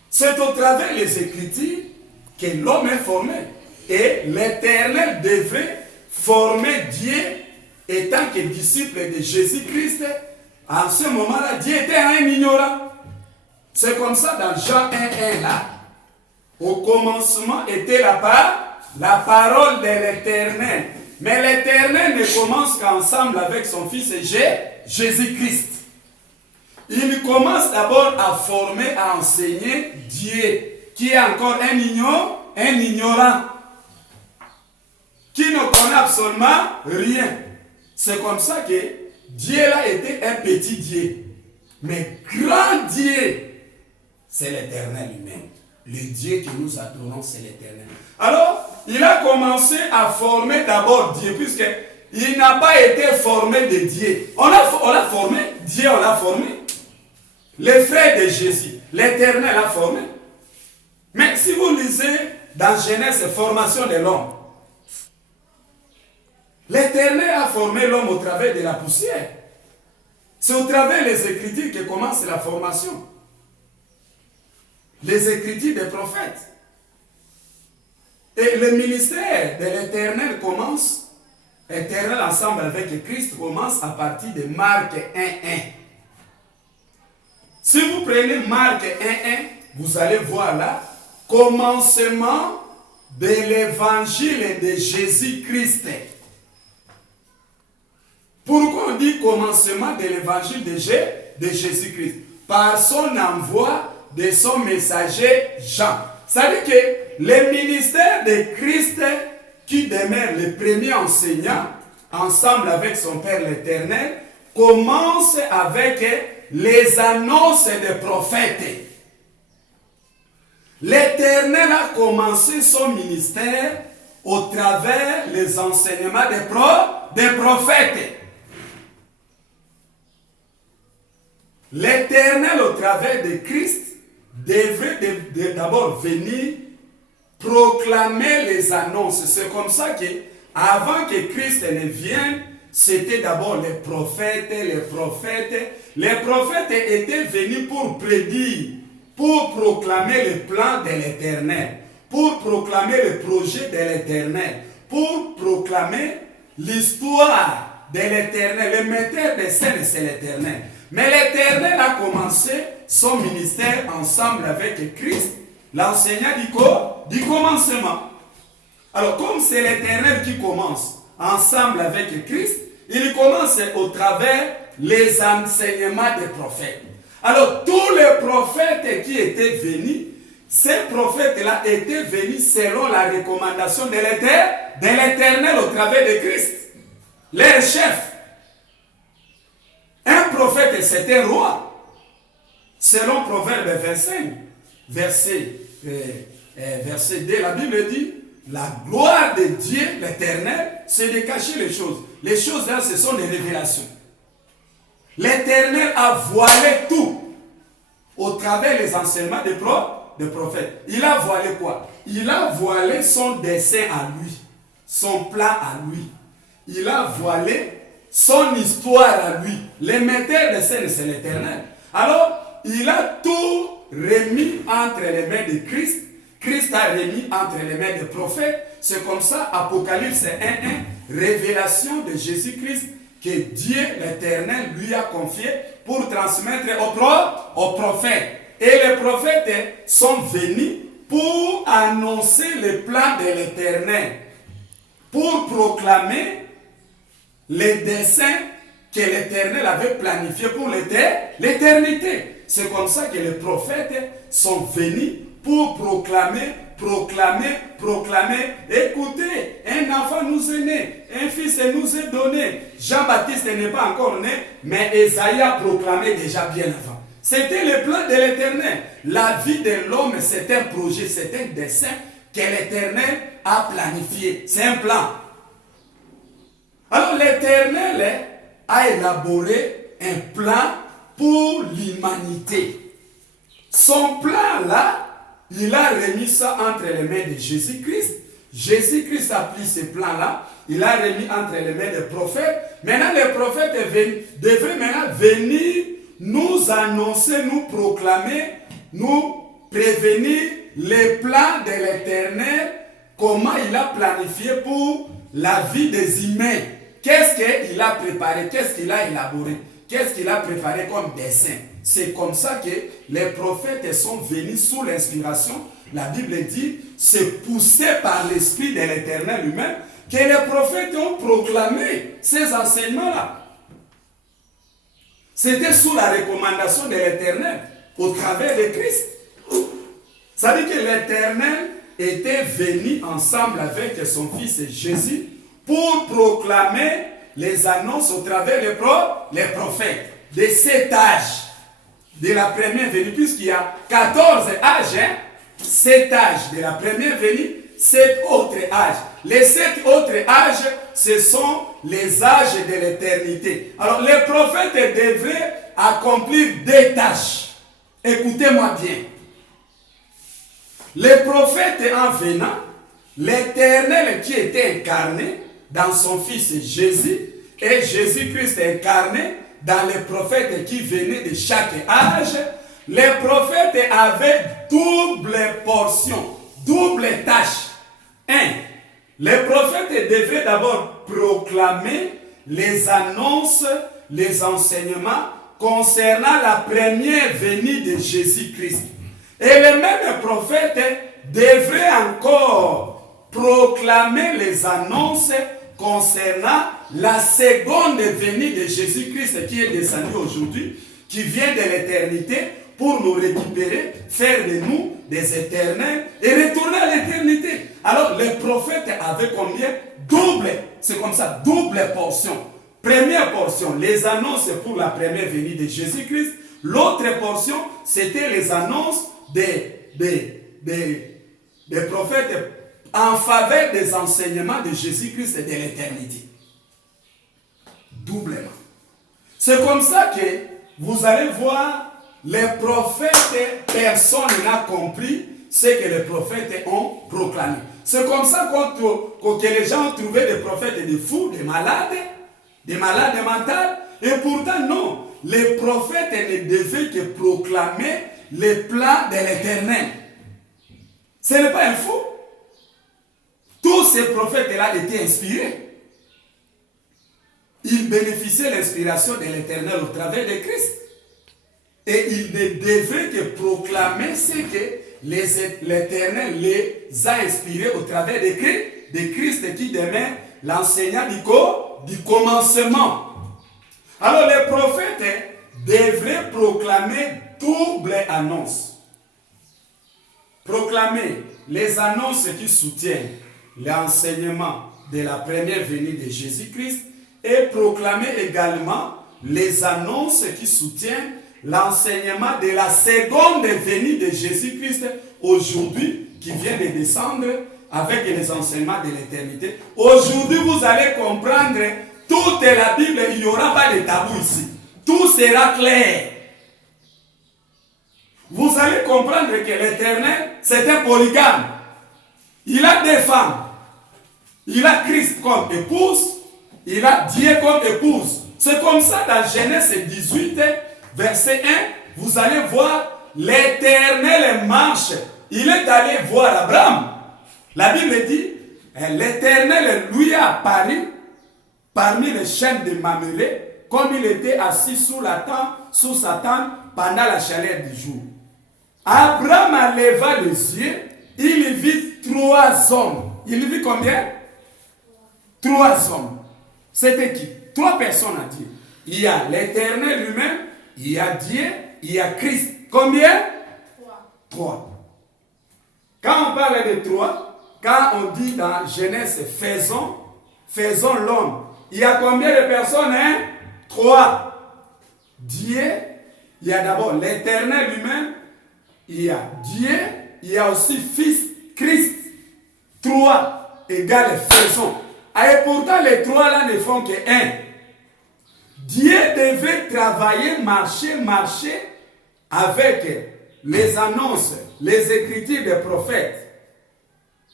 C'est au travers des Écritures que l'homme est formé. Et l'Éternel devrait former Dieu étant que disciple de Jésus-Christ. En ce moment-là, Dieu était un ignorant. C'est comme ça dans Jean 1:1 là. Au commencement était la parole de l'Éternel. Mais l'Éternel ne commence qu'ensemble avec son Fils Jésus-Christ. Il commence d'abord à former, à enseigner Dieu, qui est encore un ignorant, qui ne connaît absolument rien. C'est comme ça que Dieu là était un petit Dieu. Mais grand Dieu, c'est l'Éternel lui-même. Le Dieu que nous adorons, c'est l'Éternel. Alors, il a commencé à former d'abord Dieu, puisqu'il n'a pas été formé de Dieu. On l'a formé, Dieu on l'a formé. Les frères de Jésus, l'Éternel a formé. Mais si vous lisez dans Genèse, formation de l'homme, l'Éternel a formé l'homme au travers de la poussière. C'est au travers des Écritures que commence la formation. Les Écritures des prophètes. Et le ministère de l'Éternel commence, l'Éternel ensemble avec Christ commence à partir de Marc 1:1. Si vous prenez Marc 1:1, vous allez voir là, commencement de l'évangile de Jésus-Christ. Pourquoi on dit commencement de l'évangile de Jésus-Christ? Par son envoi de son messager Jean. Ça veut dire que le ministère de Christ, qui demeure le premier enseignant, ensemble avec son Père l'Éternel, commence avec les annonces des prophètes. L'Éternel a commencé son ministère au travers les enseignements des prophètes. L'Éternel, au travers de Christ, devrait d'abord venir proclamer les annonces. C'est comme ça que, avant que Christ ne vienne, c'était d'abord les prophètes. Les prophètes étaient venus pour prédire, pour proclamer le plan de l'Éternel, pour proclamer le projet de l'Éternel, pour proclamer l'histoire de l'Éternel. Le metteur des scènes, c'est l'Éternel. Mais l'Éternel a commencé son ministère ensemble avec Christ, l'enseignant du commencement. Alors, comme c'est l'Éternel qui commence ensemble avec Christ, il commence au travers les enseignements des prophètes. Alors, tous les prophètes qui étaient venus, ces prophètes-là étaient venus selon la recommandation de l'Éternel au travers de Christ, les chefs. Un prophète, c'est un roi. Selon Proverbe 25, verset 2, la Bible dit, la gloire de Dieu, l'Éternel, c'est de cacher les choses. Les choses là, ce sont des révélations. L'Éternel a voilé tout au travers des enseignements des prophètes. Il a voilé quoi? Il a voilé son dessein à lui, son plan à lui. Il a voilé son histoire à lui. Le metteur de scène, c'est l'Éternel. Alors, il a tout remis entre les mains de Christ. Christ a remis entre les mains des prophètes. C'est comme ça, Apocalypse 1:1, révélation de Jésus-Christ que Dieu, l'Éternel, lui a confié pour transmettre aux prophètes. Et les prophètes sont venus pour annoncer le plan de l'Éternel, pour proclamer les desseins que l'Éternel avait planifiés pour l'éternité. C'est comme ça que les prophètes sont venus pour proclamer. Écoutez, un enfant nous est né, un fils nous est donné. Jean-Baptiste n'est pas encore né, mais Ésaïe a proclamé déjà bien avant. C'était le plan de l'Éternel. La vie de l'homme, c'est un projet, c'est un dessein que l'Éternel a planifié. C'est un plan. Alors l'Éternel a élaboré un plan pour l'humanité. Son plan là, il a remis ça entre les mains de Jésus-Christ. Jésus-Christ a pris ce plan-là, il a remis entre les mains des prophètes. Maintenant, les prophètes devraient maintenant venir nous annoncer, nous proclamer, nous prévenir les plans de l'Éternel, comment il a planifié pour la vie des humains. Qu'est-ce qu'il a préparé, qu'est-ce qu'il a élaboré, qu'est-ce qu'il a préparé comme dessein. C'est comme ça que les prophètes sont venus sous l'inspiration. La Bible dit, c'est poussé par l'Esprit de l'Éternel lui-même que les prophètes ont proclamé ces enseignements-là. C'était sous la recommandation de l'Éternel, au travers de Christ. Ça veut dire que l'Éternel était venu ensemble avec son fils Jésus pour proclamer les annonces au travers les prophètes de cet âge. De la première venue, puisqu'il y a 14 âges, 7 âges de la première venue, 7 autres âges. Les 7 autres âges, ce sont les âges de l'éternité. Alors, les prophètes devraient accomplir des tâches. Écoutez-moi bien. Les prophètes en venant, l'Éternel qui était incarné dans son Fils Jésus, et Jésus-Christ incarné dans les prophètes qui venaient de chaque âge, les prophètes avaient double portion, double tâche. 1. Les prophètes devraient d'abord proclamer les annonces, les enseignements concernant la première venue de Jésus-Christ. Et les mêmes prophètes devraient encore proclamer les annonces concernant la seconde venue de Jésus-Christ qui est descendu aujourd'hui, qui vient de l'éternité pour nous récupérer, faire de nous des éternels et retourner à l'éternité. Alors les prophètes avaient combien? Double, c'est comme ça, double portion. Première portion, les annonces pour la première venue de Jésus-Christ. L'autre portion, c'était les annonces des prophètes en faveur des enseignements de Jésus-Christ et de l'éternité. Doublement. C'est comme ça que vous allez voir les prophètes, personne n'a compris ce que les prophètes ont proclamé. C'est comme ça que les gens ont trouvé des prophètes des fous, des malades mentales. Et pourtant non, les prophètes ne devaient que proclamer les plans de l'Éternel. Ce n'est pas un fou. Tous ces prophètes-là étaient inspirés. Ils bénéficiaient de l'inspiration de l'Éternel au travers de Christ. Et ils ne devaient que proclamer ce que l'Éternel les a inspirés au travers de Christ qui demeure l'enseignant du commencement. Alors les prophètes devraient proclamer double annonce. Proclamer les annonces qui soutiennent l'enseignement de la première venue de Jésus-Christ et proclamer également les annonces qui soutiennent l'enseignement de la seconde venue de Jésus-Christ aujourd'hui qui vient de descendre avec les enseignements de l'éternité. Aujourd'hui, vous allez comprendre toute la Bible, il n'y aura pas de tabou ici. Tout sera clair. Vous allez comprendre que l'Éternel, c'est un polygame. Il a des femmes. Il a Christ comme épouse. Il a Dieu comme épouse. C'est comme ça dans Genèse 18, verset 1, vous allez voir l'Éternel marche. Il est allé voir Abraham. La Bible dit, l'Éternel lui a apparu parmi les chênes de Mamré, comme il était assis sous sa tente pendant la chaleur du jour. Abraham leva les yeux, il vit 3 hommes. Il vit combien? 3 hommes. C'était qui? 3 personnes à Dieu. Il y a l'Éternel lui-même, il y a Dieu, il y a Christ. Combien? 3. Quand on parle de 3, quand on dit dans Genèse, faisons l'homme, il y a combien de personnes? 3. Dieu, il y a d'abord l'Éternel lui-même, il y a Dieu, il y a aussi Fils, Christ. 3 égale faisons. Et pourtant, les 3 là ne font que 1. Dieu devait travailler, marcher avec les annonces, les écritures des prophètes,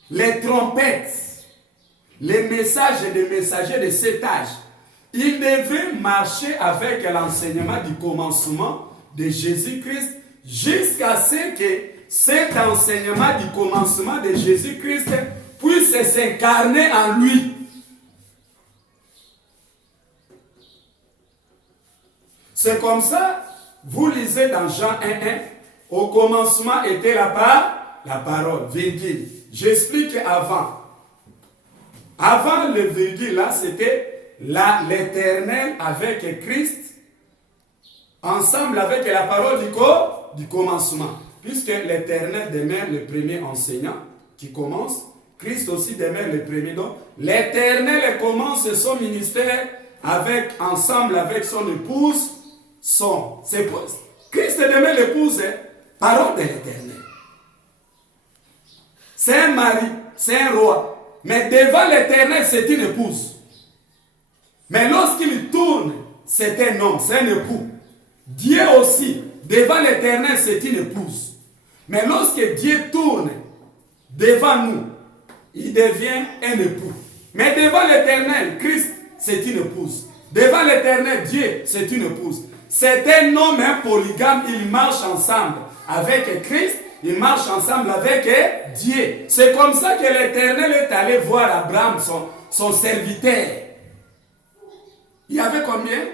les trompettes, les messages des messagers de cet âge. Il devait marcher avec l'enseignement du commencement de Jésus-Christ jusqu'à ce que cet enseignement du commencement de Jésus-Christ puisse s'incarner en lui. C'est comme ça, vous lisez dans Jean 1:1, au commencement était la parole, virgule. J'explique avant. Avant le virgule là, c'était l'Éternel avec Christ, ensemble avec la parole du commencement. Puisque l'Éternel demeure le premier enseignant qui commence, Christ aussi demeure le premier. Donc, l'Éternel commence son ministère ensemble avec son épouse, son épouse. Christ demeure l'épouse, parole de l'Éternel. C'est un mari, c'est un roi. Mais devant l'Éternel, c'est une épouse. Mais lorsqu'il tourne, c'est un homme, c'est un époux. Dieu aussi, devant l'Éternel, c'est une épouse. Mais lorsque Dieu tourne devant nous, il devient un époux. Mais devant l'Éternel, Christ, c'est une épouse. Devant l'Éternel, Dieu, c'est une épouse. C'est un homme, un polygame, il marche ensemble avec Christ, il marche ensemble avec Dieu. C'est comme ça que l'Éternel est allé voir Abraham, son serviteur. Il y avait combien?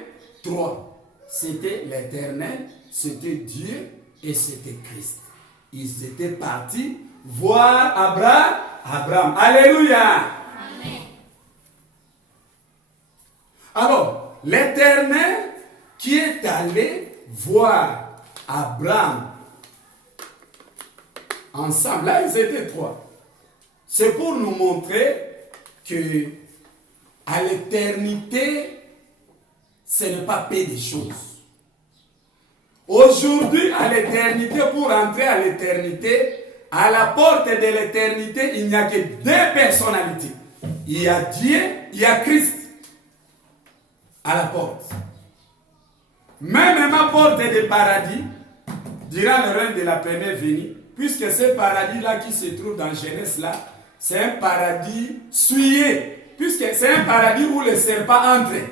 3. C'était l'Éternel, c'était Dieu et c'était Christ. Ils étaient partis voir Abraham. Alléluia. Amen. Alors, l'Éternel qui est allé voir Abraham ensemble, là ils étaient 3. C'est pour nous montrer que à l'éternité, ce n'est pas peu de choses. Aujourd'hui, à l'éternité, pour entrer à l'éternité, à la porte de l'éternité, il n'y a que 2 personnalités. Il y a Dieu, il y a Christ à la porte. Même ma porte de paradis, durant le règne de la première venue, puisque ce paradis-là qui se trouve dans Genèse là, c'est un paradis souillé, puisque c'est un paradis où les serpents entrent.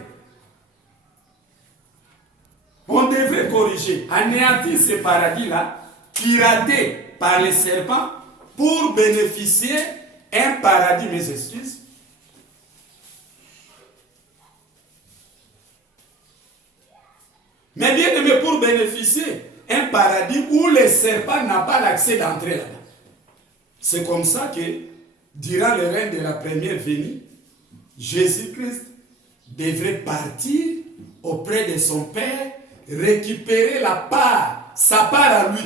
On devrait corriger, anéantir ce paradis-là, piraté par les serpents, pour bénéficier un paradis, mes excuses. Mais bien aimé, pour bénéficier un paradis où les serpents n'ont pas l'accès d'entrer là-bas. C'est comme ça que, durant le règne de la première venue, Jésus-Christ devrait partir auprès de son Père, récupérer sa part à lui,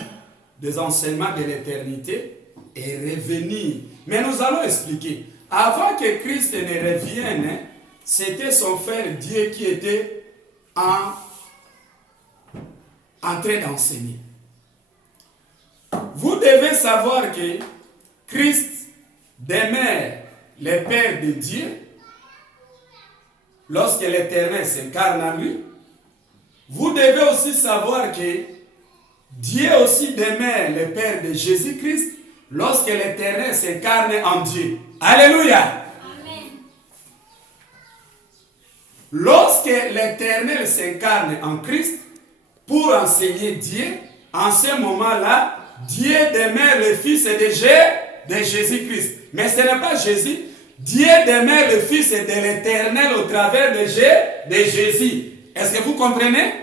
des enseignements de l'éternité et revenir. Mais nous allons expliquer. Avant que Christ ne revienne, c'était son frère Dieu qui était en train d'enseigner. Vous devez savoir que Christ demeure le Père de Dieu, lorsque l'Éternel s'incarne en lui, vous devez aussi savoir que Dieu aussi demeure le Père de Jésus-Christ lorsque l'Éternel s'incarne en Dieu. Alléluia. Amen. Lorsque l'Éternel s'incarne en Christ pour enseigner Dieu, en ce moment-là, Dieu demeure le Fils de Jésus-Christ. Mais ce n'est pas Jésus. Dieu demeure le Fils de l'Éternel au travers de Jésus. Est-ce que vous comprenez?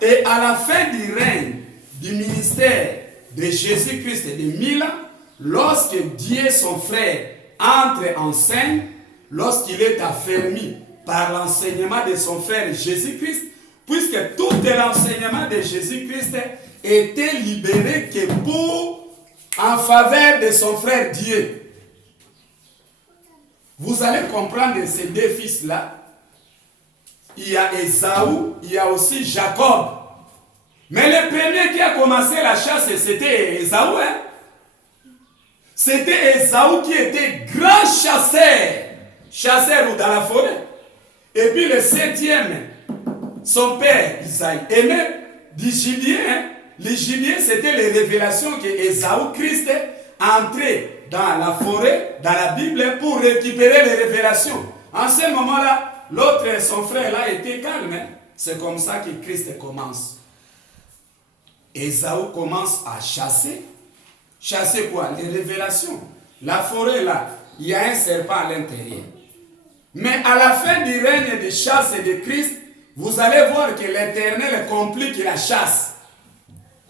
Et à la fin du règne du ministère de Jésus-Christ et de 1000 ans, lorsque Dieu, son frère, entre en scène, lorsqu'il est affermi par l'enseignement de son frère Jésus-Christ, puisque tout l'enseignement de Jésus-Christ était libéré que en faveur de son frère Dieu. Vous allez comprendre ces deux fils-là. Il y a Ésaü, il y a aussi Jacob. Mais le premier qui a commencé la chasse, c'était Ésaü. Hein? C'était Ésaü qui était grand chasseur dans la forêt. Et puis le septième, son père Isaïe, aimait du gibier. Hein? Le gibier, c'était les révélations que Ésaü, Christ, entrait dans la forêt, dans la Bible, pour récupérer les révélations. En ce moment-là, l'autre, son frère là, était calme. Hein? C'est comme ça que Christ commence. Ésaü commence à chasser. Chasser quoi? Les révélations. La forêt là, il y a un serpent à l'intérieur. Mais à la fin du règne de chasse de Christ, vous allez voir que l'Éternel complique la chasse.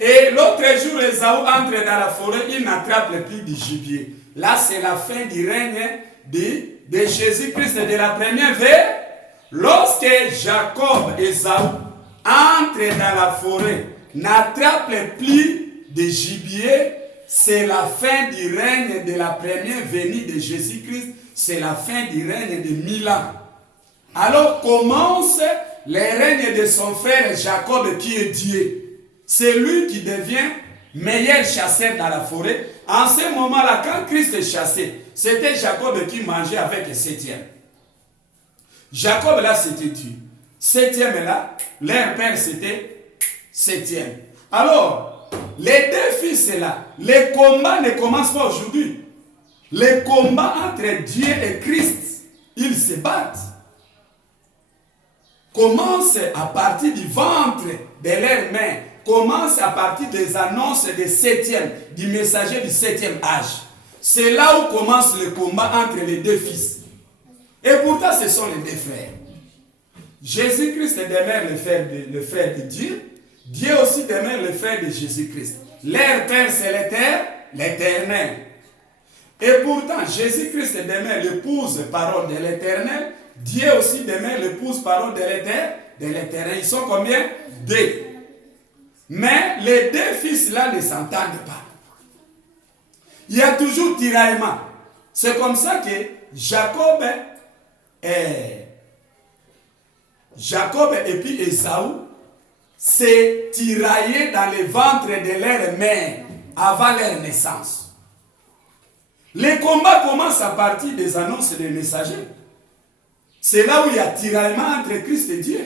Et l'autre jour, Ésaü entre dans la forêt, il n'attrape plus du gibier. Là, c'est la fin du règne de Jésus-Christ de la première veille. Lorsque Jacob, Ésaü, entre dans la forêt, n'attrape plus de gibier, c'est la fin du règne de la première venue de Jésus-Christ. C'est la fin du règne de 1000 ans. Alors commence le règne de son frère Jacob qui est Dieu. C'est lui qui devient meilleur chasseur dans la forêt. En ce moment-là, quand Christ chassait, c'était Jacob qui mangeait avec le septième. Jacob là, c'était Dieu. Septième là, leur père c'était septième. Alors, les deux fils là, les combats ne commencent pas aujourd'hui. Les combats entre Dieu et Christ, ils se battent. Commence à partir du ventre de leurs mains. Commence à partir des annonces des septièmes, du messager du septième âge. C'est là où commence le combat entre les deux fils. Et pourtant, ce sont les deux frères. Jésus-Christ demeure le frère de Dieu. Dieu aussi demeure le frère de Jésus-Christ. Leur père, c'est l'Éternel. Et pourtant, Jésus-Christ demeure l'épouse parole de l'Éternel. Dieu aussi demeure l'épouse parole de l'Éternel. Ils sont combien? Deux. Mais les deux fils-là ne s'entendent pas. Il y a toujours tiraillement. C'est comme ça que Jacob et puis Ésaü s'est tiraillé dans le ventre de leur mère avant leur naissance. Les combats commencent à partir des annonces des messagers. C'est là où il y a tiraillement entre Christ et Dieu.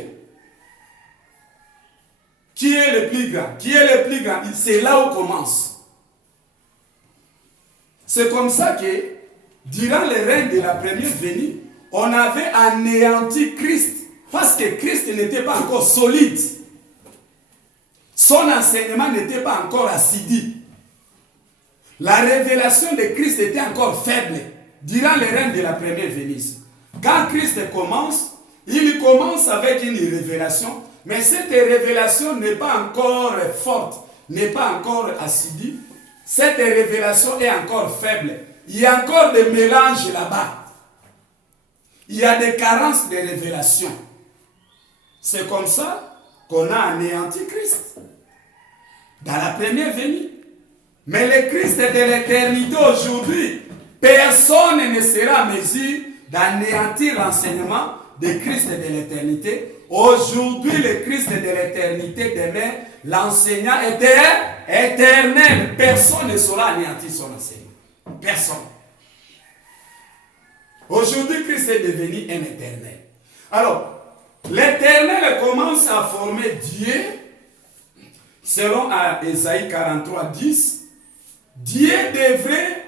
Qui est le plus grand? Qui est le plus grand? C'est là où commence. C'est comme ça que, durant le règne de la première venue, on avait anéanti Christ. Parce que Christ n'était pas encore solide. Son enseignement n'était pas encore assidu. La révélation de Christ était encore faible durant le règne de la première venue. Quand Christ commence, il commence avec une révélation, mais cette révélation n'est pas encore forte, n'est pas encore assidue. Cette révélation est encore faible. Il y a encore des mélanges là-bas. Il y a des carences de révélation. C'est comme ça qu'on a anéanti Christ dans la première venue. Mais le Christ de l'éternité aujourd'hui, personne ne sera en mesure d'anéantir l'enseignement de Christ de l'éternité. Aujourd'hui, le Christ de l'éternité demeure l'enseignant était éternel. Personne ne saura anéantir son enseignant. Personne. Aujourd'hui, Christ est devenu un éternel. Alors, l'éternel commence à former Dieu, selon Ésaïe 43, 10. Dieu devrait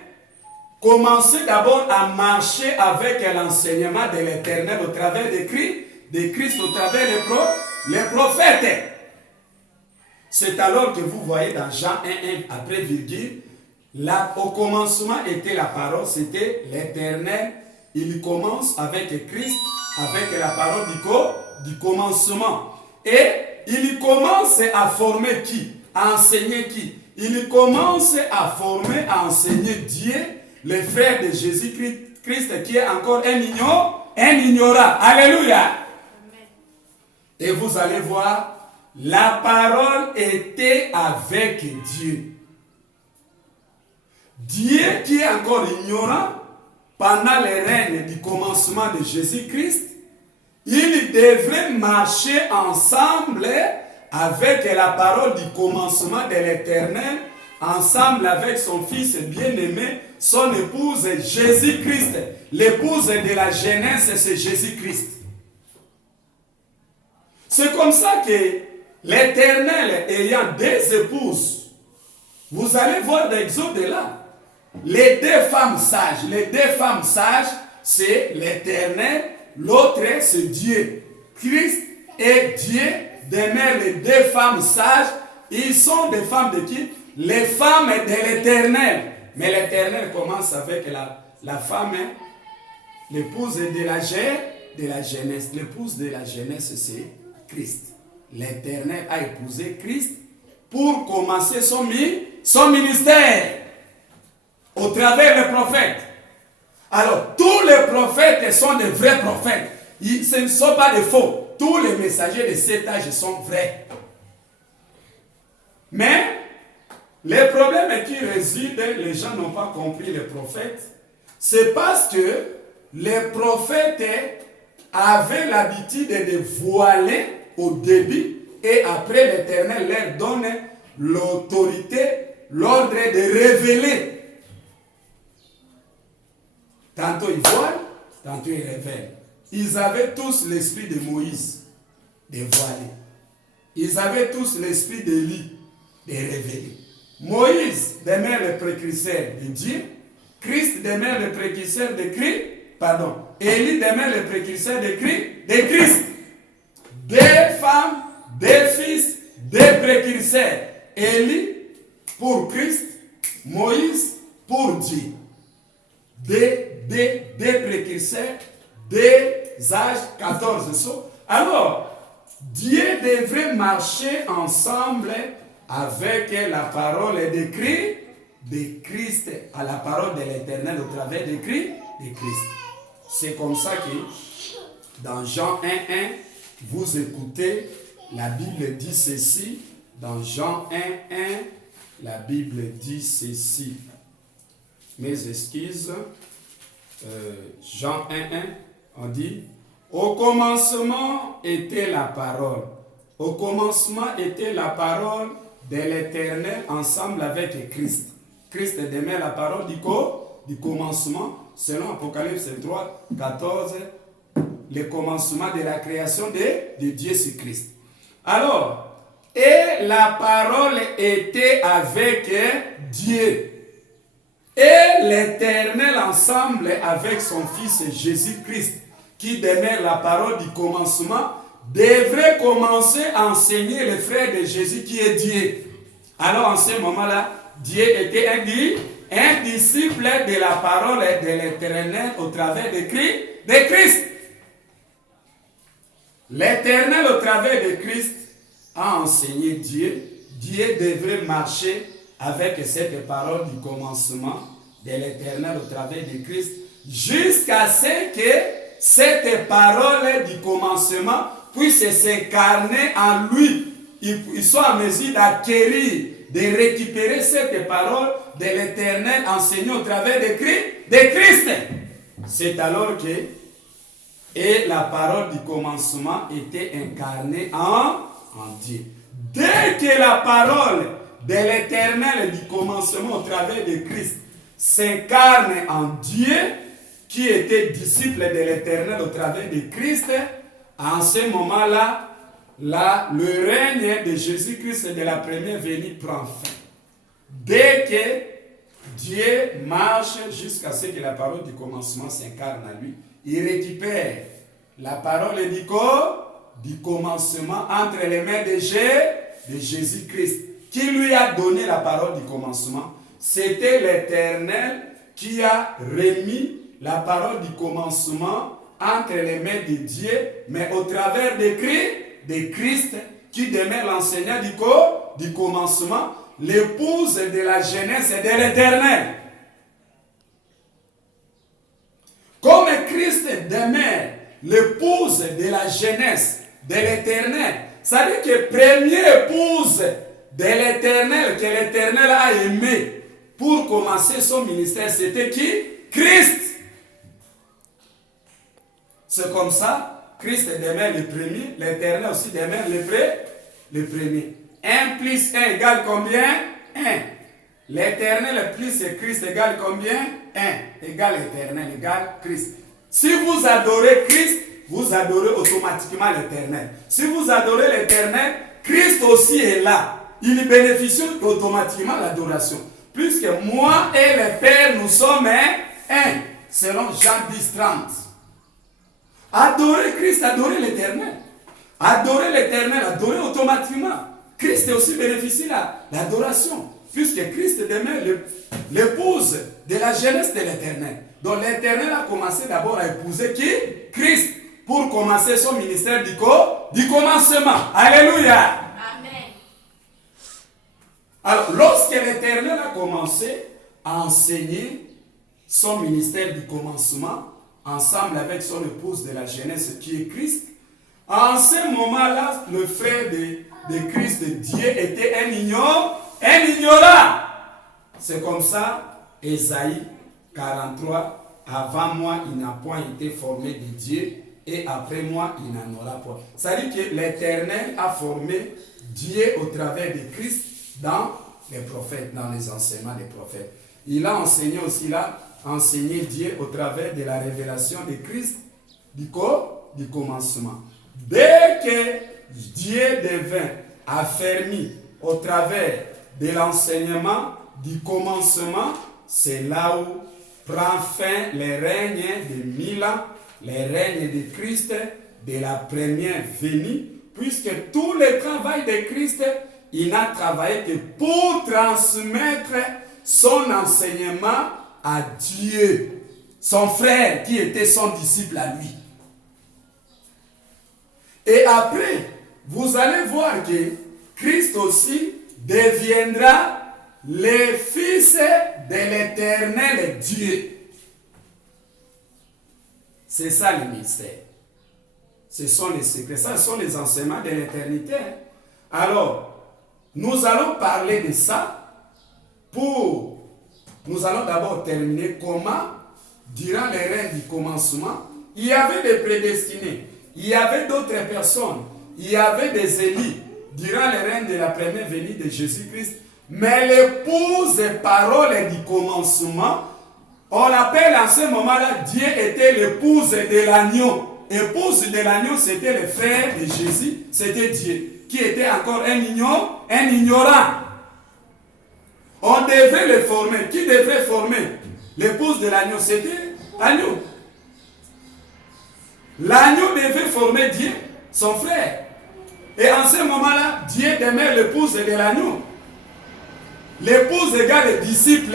commencer d'abord à marcher avec l'enseignement de l'éternel au travers de Christ, au travers les prophètes. C'est alors que vous voyez dans Jean 1, après virgule, au commencement était la parole, c'était l'éternel. Il commence avec Christ, avec la parole du commencement. Et il commence à former qui? À enseigner qui? Il commence à former, à enseigner Dieu, le frère de Jésus-Christ, qui est encore un ignorant. Alléluia. Amen. Et vous allez voir, la parole était avec Dieu. Dieu qui est encore ignorant, pendant le règne du commencement de Jésus-Christ, il devrait marcher ensemble avec la parole du commencement de l'Éternel, ensemble avec son fils bien-aimé, son épouse Jésus-Christ. L'épouse de la Genèse, c'est Jésus-Christ. C'est comme ça que l'Éternel ayant deux épouses, vous allez voir dans Exode là, les deux femmes sages, c'est l'Éternel, l'autre c'est Dieu. Christ et Dieu demeurent les deux femmes sages. Ils sont des femmes de qui? Les femmes de l'Éternel. Mais l'Éternel commence avec la femme, l'épouse de la Genèse. L'épouse de la Genèse, c'est Christ. L'Éternel a épousé Christ pour commencer son ministère au travers des prophètes. Alors, tous les prophètes sont des vrais prophètes. Ce ne sont pas des faux. Tous les messagers de cet âge sont vrais. Mais, le problème qui réside, les gens n'ont pas compris les prophètes, c'est parce que les prophètes avaient l'habitude de voiler au début et après l'Éternel leur donne l'autorité, l'ordre de révéler. Tantôt ils voilent, tantôt ils révèlent. Ils avaient tous l'esprit de Moïse, de voiler. Ils avaient tous l'esprit d'Élie, de révéler. Moïse demeure le précurseur de Dieu. Christ demeure le précurseur de Christ. Pardon. Élie demeure le précurseur de Christ. Deux femmes, deux fils, deux précurseurs. Élie pour Christ, Moïse pour Dieu. Des précurseurs, des âges 14. Alors, Dieu devrait marcher ensemble avec la parole de Christ, à la parole de l'Éternel au travers de Christ. C'est comme ça que dans Jean 1, vous écoutez, la Bible dit ceci. Dans Jean 1, la Bible dit ceci. Mes excuses. Jean 1, on dit, au commencement était la parole. Au commencement était la parole de l'Éternel ensemble avec Christ. Christ demeure la parole du commencement, selon Apocalypse 3, 14, le commencement de la création de Dieu sur Christ. Alors, et la parole était avec Dieu. Et l'Éternel ensemble avec son Fils Jésus-Christ, qui demeure la parole du commencement, devrait commencer à enseigner le frère de Jésus qui est Dieu. Alors en ce moment-là, Dieu était un disciple de la parole de l'Éternel au travers de Christ. L'Éternel au travers de Christ a enseigné Dieu. Dieu devrait marcher avec cette parole du commencement de l'Éternel au travers de Christ, jusqu'à ce que cette parole du commencement puisse s'incarner en lui. Il soit en mesure d'acquérir, de récupérer cette parole de l'Éternel enseignée au travers de Christ. C'est alors que la parole du commencement était incarnée en Dieu. dès que la parole de l'Éternel du commencement au travers de Christ s'incarne en Dieu, qui était disciple de l'Éternel au travers de Christ, en ce moment-là, le règne de Jésus-Christ de la première venue prend fin. Dès que Dieu marche jusqu'à ce que la parole du commencement s'incarne en lui, il récupère la parole du commencement entre les mains de Jésus-Christ, qui lui a donné la parole du commencement. C'était l'Éternel qui a remis la parole du commencement entre les mains de Dieu, mais au travers de Christ, qui demeure l'enseignant du commencement, l'épouse de la jeunesse et de l'Éternel. Comme Christ demeure l'épouse de la jeunesse de l'Éternel, ça veut dire que première épouse de l'Éternel que l'Éternel a aimé pour commencer son ministère, c'était qui? Christ. C'est comme ça, Christ demeure le premier, l'Éternel aussi demeure le premier. 1 plus 1 égale combien? 1. L'Éternel plus Christ égale combien? 1. Égale l'Éternel égale Christ. Si vous adorez Christ, vous adorez automatiquement l'Éternel. Si vous adorez l'Éternel, Christ aussi est là. Il bénéficie automatiquement l'adoration. Puisque moi et le Père, nous sommes un, selon Jean 10, 30. Adorer Christ, adorer l'Éternel. Adorer l'Éternel, adorer automatiquement. Christ aussi bénéficie l'adoration. Puisque Christ demeure l'épouse de la jeunesse de l'Éternel. Donc l'Éternel a commencé d'abord à épouser qui? Christ. Pour commencer son ministère du commencement. Alléluia. Amen. Alors, lorsque l'Éternel a commencé à enseigner son ministère du commencement, ensemble avec son épouse de la jeunesse qui est Christ, en ce moment-là, le frère de Christ, de Dieu, était un ignorant. C'est comme ça, Ésaïe 43, avant moi, il n'a point été formé de Dieu, et après moi, il n'en aura point. Ça dit que l'Éternel a formé Dieu au travers de Christ dans les prophètes, dans les enseignements des prophètes. Il a enseigné aussi là, enseigné Dieu au travers de la révélation de Christ du commencement. Dès que Dieu devint affermi au travers de l'enseignement du commencement, c'est là où prend fin le règne de 1000 ans, le règne de Christ, de la première venue, puisque tout le travail de Christ, il n'a travaillé que pour transmettre son enseignement à Dieu, son frère qui était son disciple à lui. Et après, vous allez voir que Christ aussi deviendra le Fils de l'Éternel Dieu. C'est ça le mystère. Ce sont les secrets, ça ce sont les enseignements de l'éternité. Alors, nous allons parler de ça nous allons d'abord terminer comment, durant les règnes du commencement, il y avait des prédestinés, il y avait d'autres personnes, il y avait des élus durant les règnes de la première venue de Jésus-Christ, mais l'épouse parole du commencement, on l'appelle en ce moment-là, Dieu était l'épouse de l'agneau. Épouse de l'agneau, c'était le frère de Jésus, c'était Dieu, qui était encore un ignorant. On devait le former. Qui devait former l'épouse de l'agneau? C'était l'agneau. L'agneau devait former Dieu, son frère. Et en ce moment-là, Dieu demeure l'épouse de l'agneau. L'épouse égale le disciple.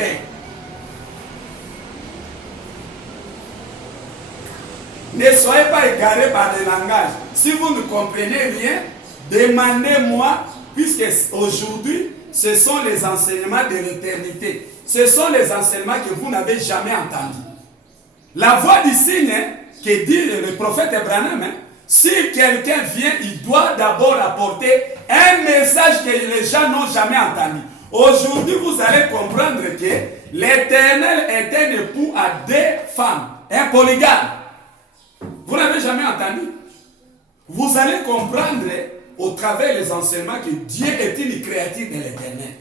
Ne soyez pas égarés par le langage. Si vous ne comprenez rien, demandez-moi, puisque aujourd'hui, ce sont les enseignements de l'éternité. Ce sont les enseignements que vous n'avez jamais entendus. La voix du signe, que dit le prophète Branham, si quelqu'un vient, il doit d'abord apporter un message que les gens n'ont jamais entendu. Aujourd'hui, vous allez comprendre que l'Éternel est un époux à 2 femmes, un polygame. Vous n'avez jamais entendu. Vous allez comprendre au travers des enseignements que Dieu est une créature de l'éternel.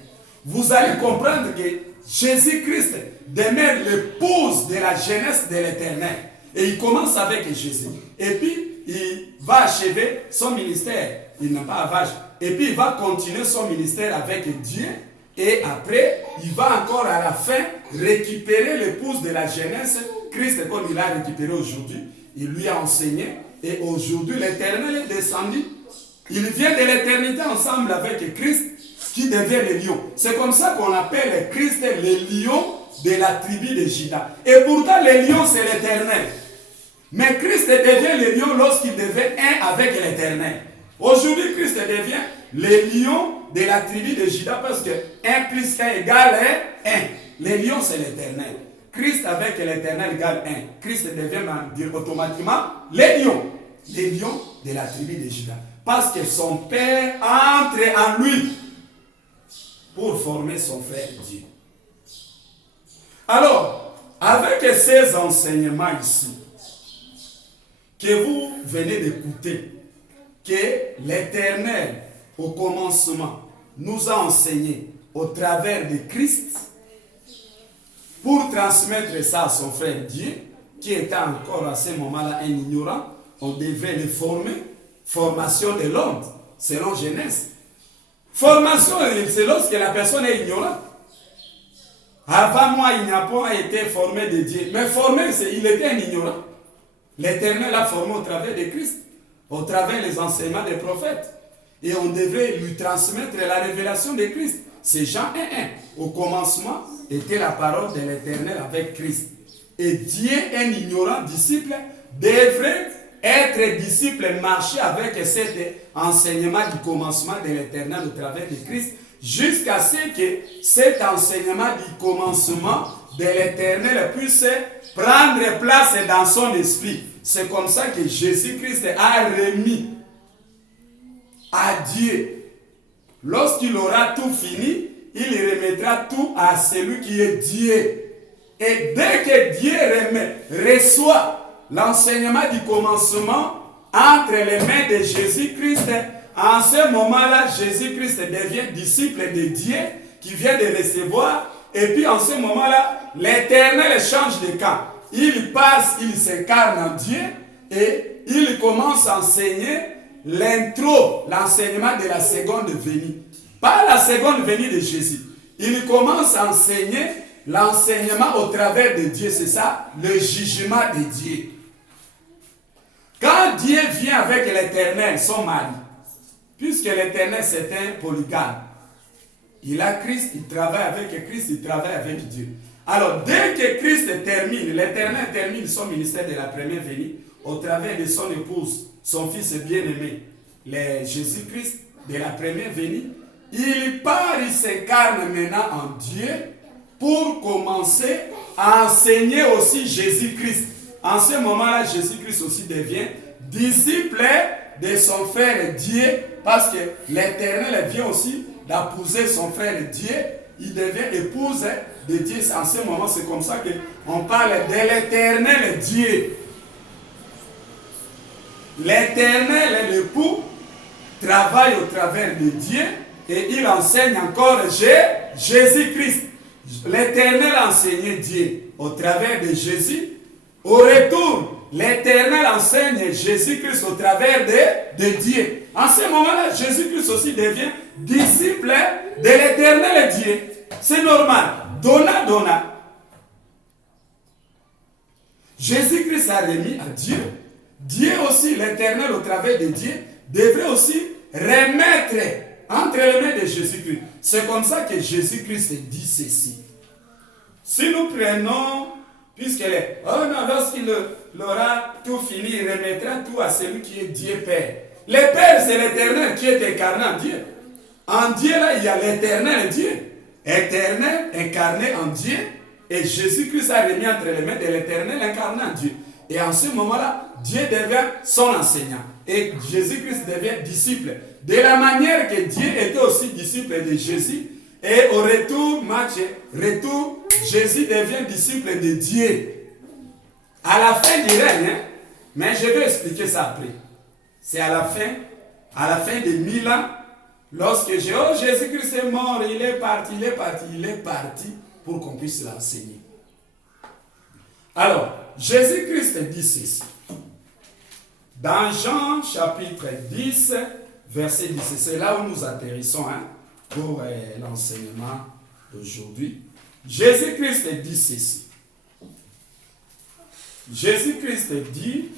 Vous allez comprendre que Jésus-Christ demeure l'épouse de la jeunesse de l'éternel. Et il commence avec Jésus. Et puis, il va achever son ministère. Il n'a pas avage. Et puis, il va continuer son ministère avec Dieu. Et après, il va encore à la fin récupérer l'épouse de la jeunesse, Christ, comme il l'a récupéré aujourd'hui. Il lui a enseigné. Et aujourd'hui, l'Éternel est descendu. Il vient de l'éternité ensemble avec Christ qui devient le lion. C'est comme ça qu'on appelle Christ le lion de la tribu de Juda. Et pourtant, le lion, c'est l'Éternel. Mais Christ devient le lion lorsqu'il devient un avec l'Éternel. Aujourd'hui, Christ devient le lion de la tribu de Juda parce que 1 plus 1 égale 1. Le lion, c'est l'Éternel. Christ avec l'Éternel égale 1. Christ devient automatiquement le lion de la tribu de Juda. Parce que son père entre en lui pour former son frère Dieu. Alors, avec ces enseignements ici, que vous venez d'écouter, que l'Éternel, au commencement, nous a enseigné au travers de Christ, pour transmettre ça à son frère Dieu, qui était encore à ce moment-là un ignorant, on devait le former. Formation de l'homme, selon Genèse. Formation, c'est lorsque la personne est ignorante. Avant moi, il n'a pas été formé de Dieu. Mais formé, il était un ignorant. L'Éternel l'a formé au travers de Christ, au travers des enseignements des prophètes. Et on devait lui transmettre la révélation de Christ. C'est Jean 1:1. Au commencement était la parole de l'Éternel avec Christ. Et Dieu, un ignorant disciple, devrait être disciple, marcher avec cet enseignement du commencement de l'Éternel au travers de Christ, jusqu'à ce que cet enseignement du commencement de l'Éternel puisse prendre place dans son esprit. C'est comme ça que Jésus-Christ a remis à Dieu. Lorsqu'il aura tout fini, il remettra tout à celui qui est Dieu. Et dès que Dieu reçoit l'enseignement du commencement entre les mains de Jésus-Christ, en ce moment-là, Jésus-Christ devient disciple de Dieu qui vient de recevoir. Et puis en ce moment-là, l'Éternel change de camp. Il passe, il s'incarne en Dieu et il commence à enseigner l'enseignement de la seconde venue. Pas la seconde venue de Jésus. Il commence à enseigner l'enseignement au travers de Dieu. C'est ça, le jugement de Dieu. Quand Dieu vient avec l'Éternel, son mari, puisque l'Éternel c'est un polygame, il a Christ, il travaille avec Christ, il travaille avec Dieu. Alors, dès que Christ termine, l'Éternel termine son ministère de la première venue, au travers de son épouse, son fils bien-aimé, Jésus-Christ de la première venue, il part, il s'incarne maintenant en Dieu pour commencer à enseigner aussi Jésus-Christ. En ce moment-là, Jésus-Christ aussi devient disciple de son frère Dieu, parce que l'Éternel vient aussi d'épouser son frère Dieu. Il devient épouse de Dieu. En ce moment, c'est comme ça qu'on parle de l'Éternel Dieu. L'Éternel, l'époux, travaille au travers de Dieu et il enseigne encore Jésus-Christ. L'Éternel a enseigné Dieu au travers de Jésus. Au retour, l'Éternel enseigne Jésus-Christ au travers de Dieu. En ce moment-là, Jésus-Christ aussi devient disciple de l'Éternel Dieu. C'est normal. Donna. Jésus-Christ a remis à Dieu. Dieu aussi, l'Éternel au travers de Dieu, devrait aussi remettre entre les mains de Jésus-Christ. C'est comme ça que Jésus-Christ dit ceci. Si nous prenons, lorsqu'il aura tout fini, il remettra tout à celui qui est Dieu Père. Le Père, c'est l'Éternel qui est incarné en Dieu. En Dieu, là, il y a l'Éternel Dieu. Éternel, incarné en Dieu. Et Jésus-Christ a remis entre les mains de l'Éternel, incarné en Dieu. Et en ce moment-là, Dieu devient son enseignant. Et Jésus-Christ devient disciple. De la manière que Dieu était aussi disciple de Jésus. Et au retour, Jésus devient disciple de Dieu. À la fin du règne, mais je vais expliquer ça après. C'est à la fin à la fin de 1000 ans, lorsque Jésus-Christ est mort, il est parti pour qu'on puisse l'enseigner. Alors, Jésus-Christ dit ceci. Dans Jean chapitre 10, verset 10, c'est là où nous atterrissons pour l'enseignement d'aujourd'hui. Jésus-Christ dit ceci. Jésus-Christ dit,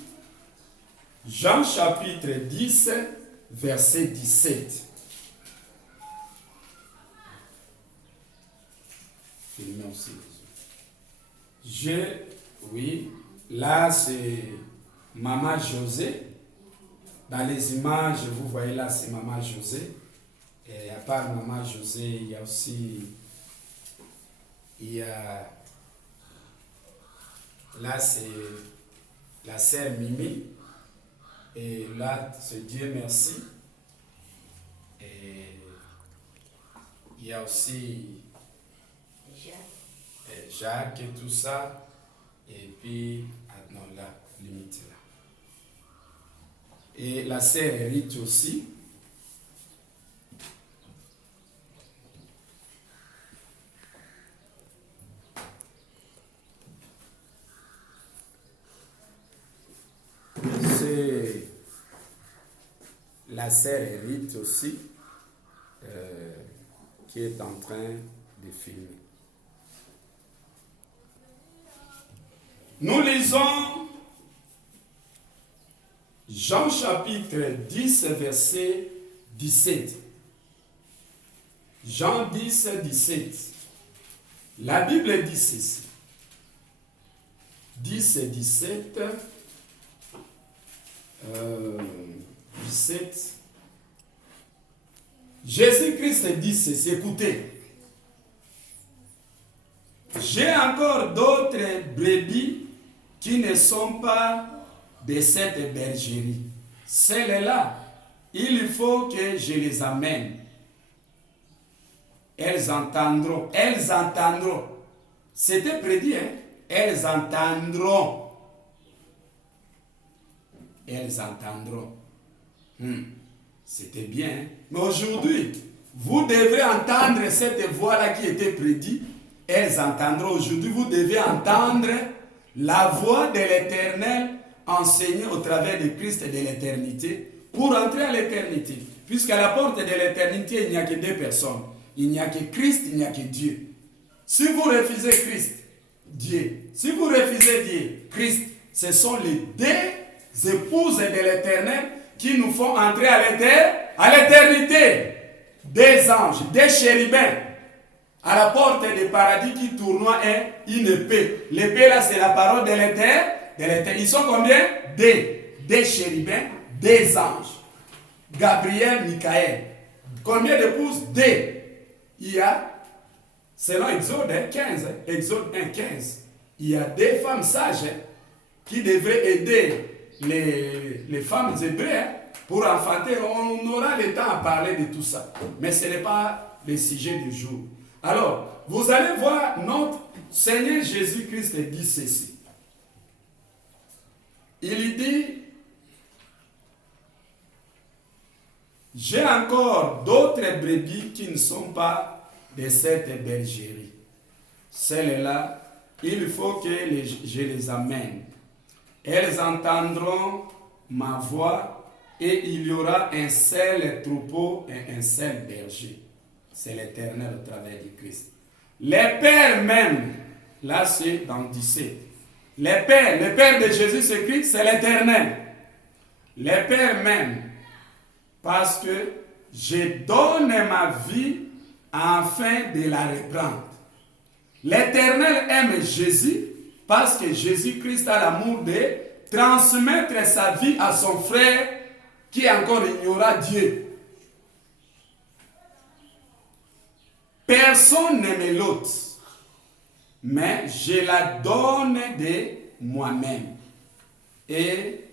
Jean chapitre 10, verset 17. Filmez aussi les yeux. Oui, là c'est Maman José. Dans les images, vous voyez là, c'est Maman José. Et à part Maman José, il y a aussi, là c'est la sœur Mimi. Et là, c'est Dieu merci. Et il y a aussi Jacques et tout ça. Et puis, non, là, limite là. Et la sœur Hérite aussi. C'est la sœur Hérite aussi qui est en train de filmer. Nous lisons Jean chapitre 10, verset 17. Jean 10, 17. La Bible dit ceci. 10 et 17. 17. Jésus-Christ dit ceci. Écoutez. J'ai encore d'autres brebis qui ne sont pas de cette bergerie. Celles-là, il faut que je les amène. Elles entendront. Elles entendront. C'était prédit, hein? Elles entendront. Elles entendront. C'était bien. Hein? Mais aujourd'hui, vous devez entendre cette voix-là qui était prédite. Elles entendront. Aujourd'hui, vous devez entendre la voix de l'Éternel enseignée au travers de Christ et de l'éternité pour entrer à l'éternité. Puisqu'à la porte de l'éternité, il n'y a que deux personnes. Il n'y a que Christ, il n'y a que Dieu. Si vous refusez Christ, Dieu. Si vous refusez Dieu, Christ, ce sont les deux épouses de l'Éternel qui nous font entrer à l'éternité. Des anges, des chérubins. À la porte du paradis qui tournoie une épée. L'épée là, c'est la parole de l'Éternel. Ils sont combien? Des chérubins, des anges. Gabriel, Michael. Combien d'épouses? Deux. Il y a, selon Exode 15, Exode 1, 15, il y a des femmes sages qui devraient aider les femmes hébreues pour enfanter. On aura le temps à parler de tout ça. Mais ce n'est pas le sujet du jour. Alors, vous allez voir, notre Seigneur Jésus-Christ dit ceci. Il dit, j'ai encore d'autres brebis qui ne sont pas de cette bergerie. Celles-là, il faut que je les amène. Elles entendront ma voix et il y aura un seul troupeau et un seul berger. C'est l'Éternel au travers du Christ. Les pères même, là c'est dans 17. Les pères de Jésus, c'est Christ, c'est l'Éternel. Les pères même, parce que je donne ma vie afin de la reprendre. L'Éternel aime Jésus parce que Jésus-Christ a l'amour de transmettre sa vie à son frère qui encore ignorera Dieu. Personne n'aime l'autre, mais je la donne de moi-même. Et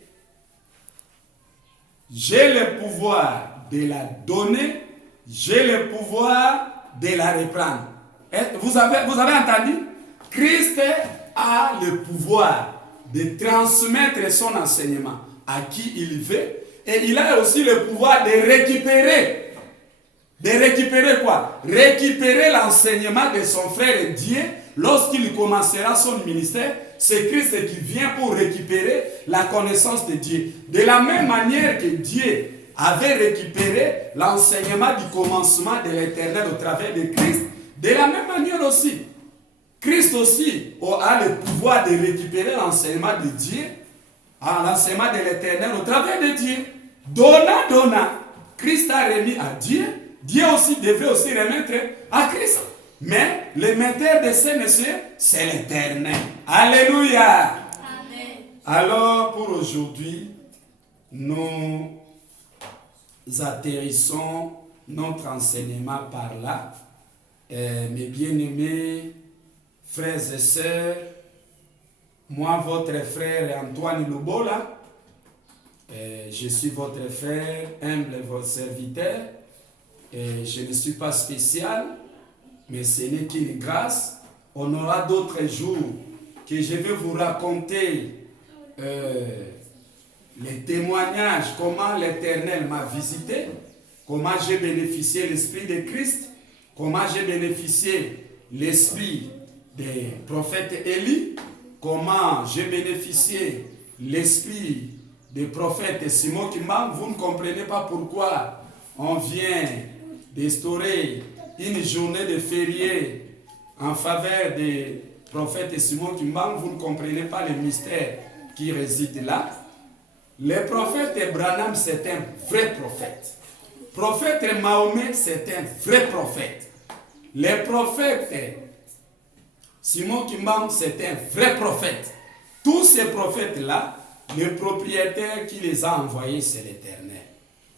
j'ai le pouvoir de la donner, j'ai le pouvoir de la reprendre. Et vous avez entendu? Christ a le pouvoir de transmettre son enseignement à qui il veut et il a aussi le pouvoir de récupérer. De récupérer quoi? Récupérer l'enseignement de son frère Dieu lorsqu'il commencera son ministère. C'est Christ qui vient pour récupérer la connaissance de Dieu. De la même manière que Dieu avait récupéré l'enseignement du commencement de l'Éternel au travers de Christ, de la même manière aussi, Christ aussi a le pouvoir de récupérer l'enseignement de Dieu, l'enseignement de l'Éternel au travers de Dieu. Donnant, Christ a remis à Dieu, Dieu aussi devrait aussi remettre à Christ. Mais le metteur de ces messieurs, c'est l'Éternel. Alléluia. Amen. Alors pour aujourd'hui, nous atterrissons notre enseignement par là. Mes bien-aimés frères et sœurs, moi, votre frère Antoine Lubola, je suis votre frère, humble votre serviteur, et je ne suis pas spécial, mais ce n'est qu'une grâce. On aura d'autres jours que je vais vous raconter les témoignages, comment l'Éternel m'a visité, comment j'ai bénéficié de l'Esprit de Christ, comment j'ai bénéficié de l'Esprit des prophètes Élie, comment j'ai bénéficié de l'Esprit des prophètes Simon Kimba. Vous ne comprenez pas pourquoi on vient d'instaurer une journée de férié en faveur des prophètes Simon Kimba. Vous ne comprenez pas le mystère qui réside là. Le prophète Branham, c'est un vrai prophète. Prophète Mahomet, c'est un vrai prophète. Le prophète Simon Kimba, c'est un vrai prophète. Tous ces prophètes-là, le propriétaire qui les a envoyés, c'est l'Éternel.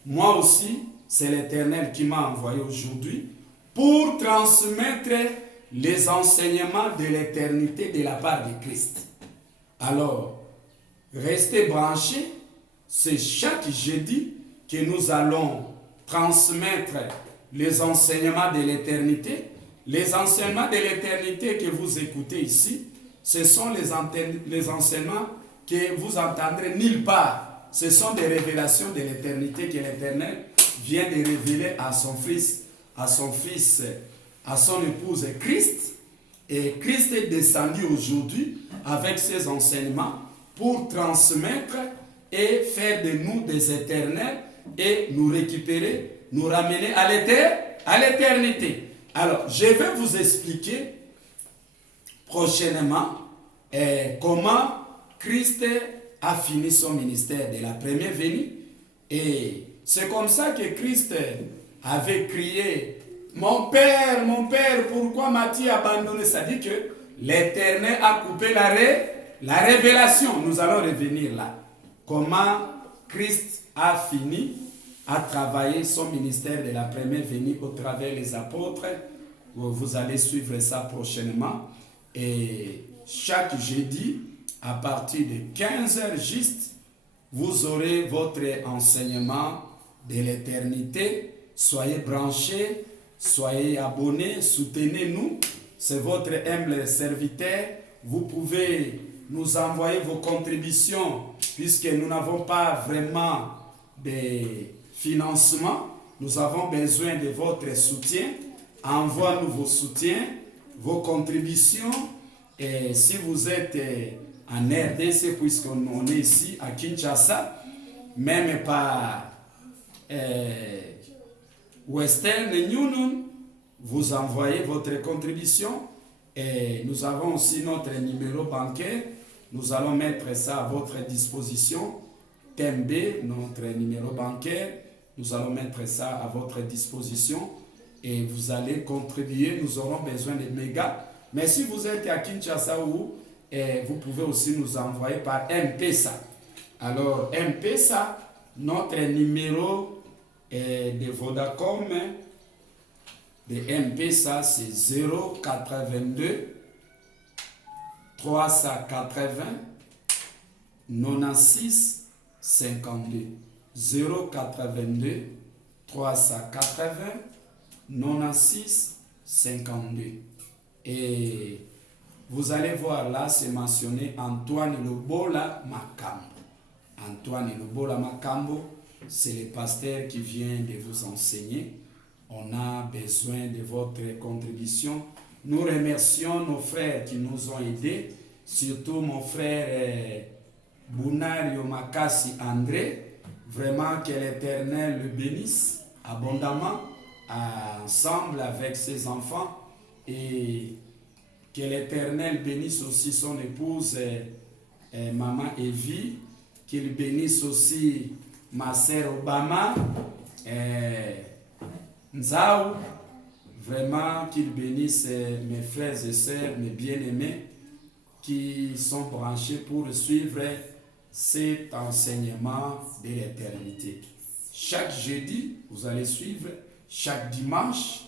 Moi aussi, c'est l'Éternel qui m'a envoyé aujourd'hui pour transmettre les enseignements de l'éternité de la part de Christ. Alors, restez branchés. C'est chaque jeudi que nous allons transmettre les enseignements de l'éternité. Les enseignements de l'éternité que vous écoutez ici, ce sont les enseignements que vous entendrez nulle part. Ce sont des révélations de l'éternité que l'Éternel vient de révéler à son fils, à son épouse Christ. Et Christ est descendu aujourd'hui avec ses enseignements pour transmettre et faire de nous des éternels et nous récupérer, nous ramener à l'éternité. Alors, je vais vous expliquer prochainement comment Christ a fini son ministère de la première venue. Et c'est comme ça que Christ avait crié « Mon Père, pourquoi m'as-tu abandonné ?» Ça dit que l'Éternel a coupé la révélation. Nous allons revenir là. Comment Christ a fini à travailler son ministère de la première venue au travers des apôtres. Vous allez suivre ça prochainement. Et chaque jeudi, à partir de 15h juste, vous aurez votre enseignement de l'éternité. Soyez branchés, soyez abonnés, soutenez-nous. C'est votre humble serviteur. Vous pouvez nous envoyer vos contributions puisque nous n'avons pas vraiment de financement. Nous avons besoin de votre soutien. Envoyez-nous vos soutiens, vos contributions. Et si vous êtes en RDC, puisqu'on est ici à Kinshasa, même par Western Union, vous envoyez votre contribution. Et nous avons aussi notre numéro bancaire. Nous allons mettre ça à votre disposition. TMB, notre numéro bancaire. Nous allons mettre ça à votre disposition. Et vous allez contribuer. Nous aurons besoin de mégas. Mais si vous êtes à Kinshasa, vous pouvez aussi nous envoyer par M-Pesa. Alors, M-Pesa, notre numéro de Vodacom, de M-Pesa, c'est 082 380 96 52. 082 380 96 52. Et vous allez voir là, c'est mentionné Antoine Lubola Makambo. Antoine Lubola Makambo, c'est le pasteur qui vient de vous enseigner. On a besoin de votre contribution. Nous remercions nos frères qui nous ont aidés, surtout mon frère Bounario Makassi André. Vraiment que l'Éternel le bénisse abondamment ensemble avec ses enfants et que l'Éternel bénisse aussi son épouse Maman Evie, qu'il bénisse aussi ma sœur Obama, Nzao, vraiment qu'il bénisse mes frères et sœurs, mes bien-aimés qui sont branchés pour suivre cet enseignement de l'éternité. Chaque jeudi, vous allez suivre, chaque dimanche,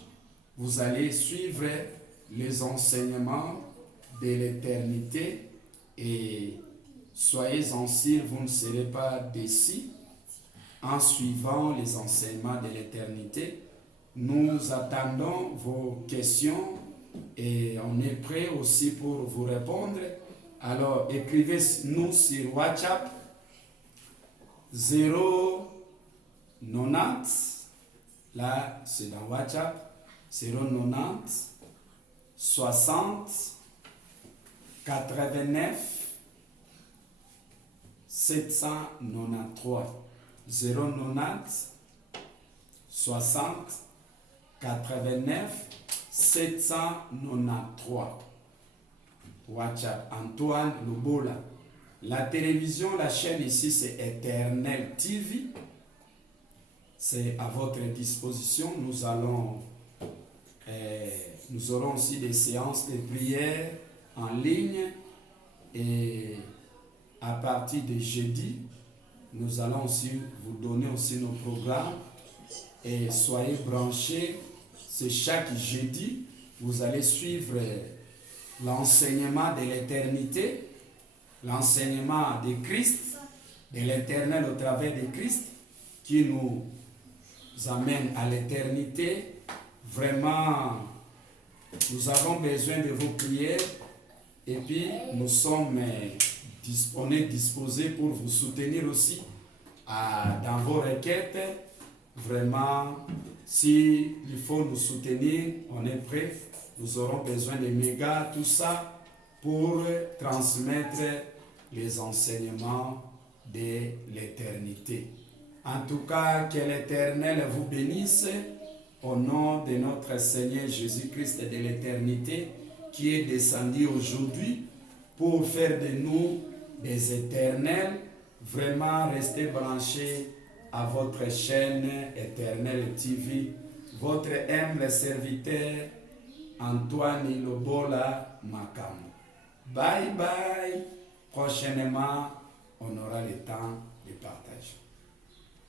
vous allez suivre les enseignements de l'éternité et soyez-en sûrs, vous ne serez pas déçus en suivant les enseignements de l'éternité. Nous attendons vos questions et on est prêt aussi pour vous répondre. Alors écrivez-nous sur WhatsApp 090, là c'est dans WhatsApp, 090 60 89 793 090 60 89 793. WhatsApp Antoine Lubola. La télévision, la chaîne ici c'est Éternel TV. C'est à votre disposition. Nous aurons aussi des séances de prière en ligne et à partir de jeudi, nous allons aussi vous donner aussi nos programmes et soyez branchés. C'est chaque jeudi, vous allez suivre l'enseignement de l'éternité, l'enseignement de Christ, de l'Éternel au travers de Christ, qui nous amène à l'éternité. Vraiment, nous avons besoin de vos prières et puis nous sommes disposés pour vous soutenir aussi dans vos requêtes. Vraiment, s'il faut nous soutenir, on est prêt. Nous aurons besoin de mégas, tout ça, pour transmettre les enseignements de l'éternité. En tout cas, que l'Éternel vous bénisse au nom de notre Seigneur Jésus-Christ de l'éternité qui est descendu aujourd'hui pour faire de nous des éternels. Vraiment, restez branchés à votre chaîne Éternel TV. Votre humble serviteur Antoine Lobola Makam. Bye bye. Prochainement, on aura le temps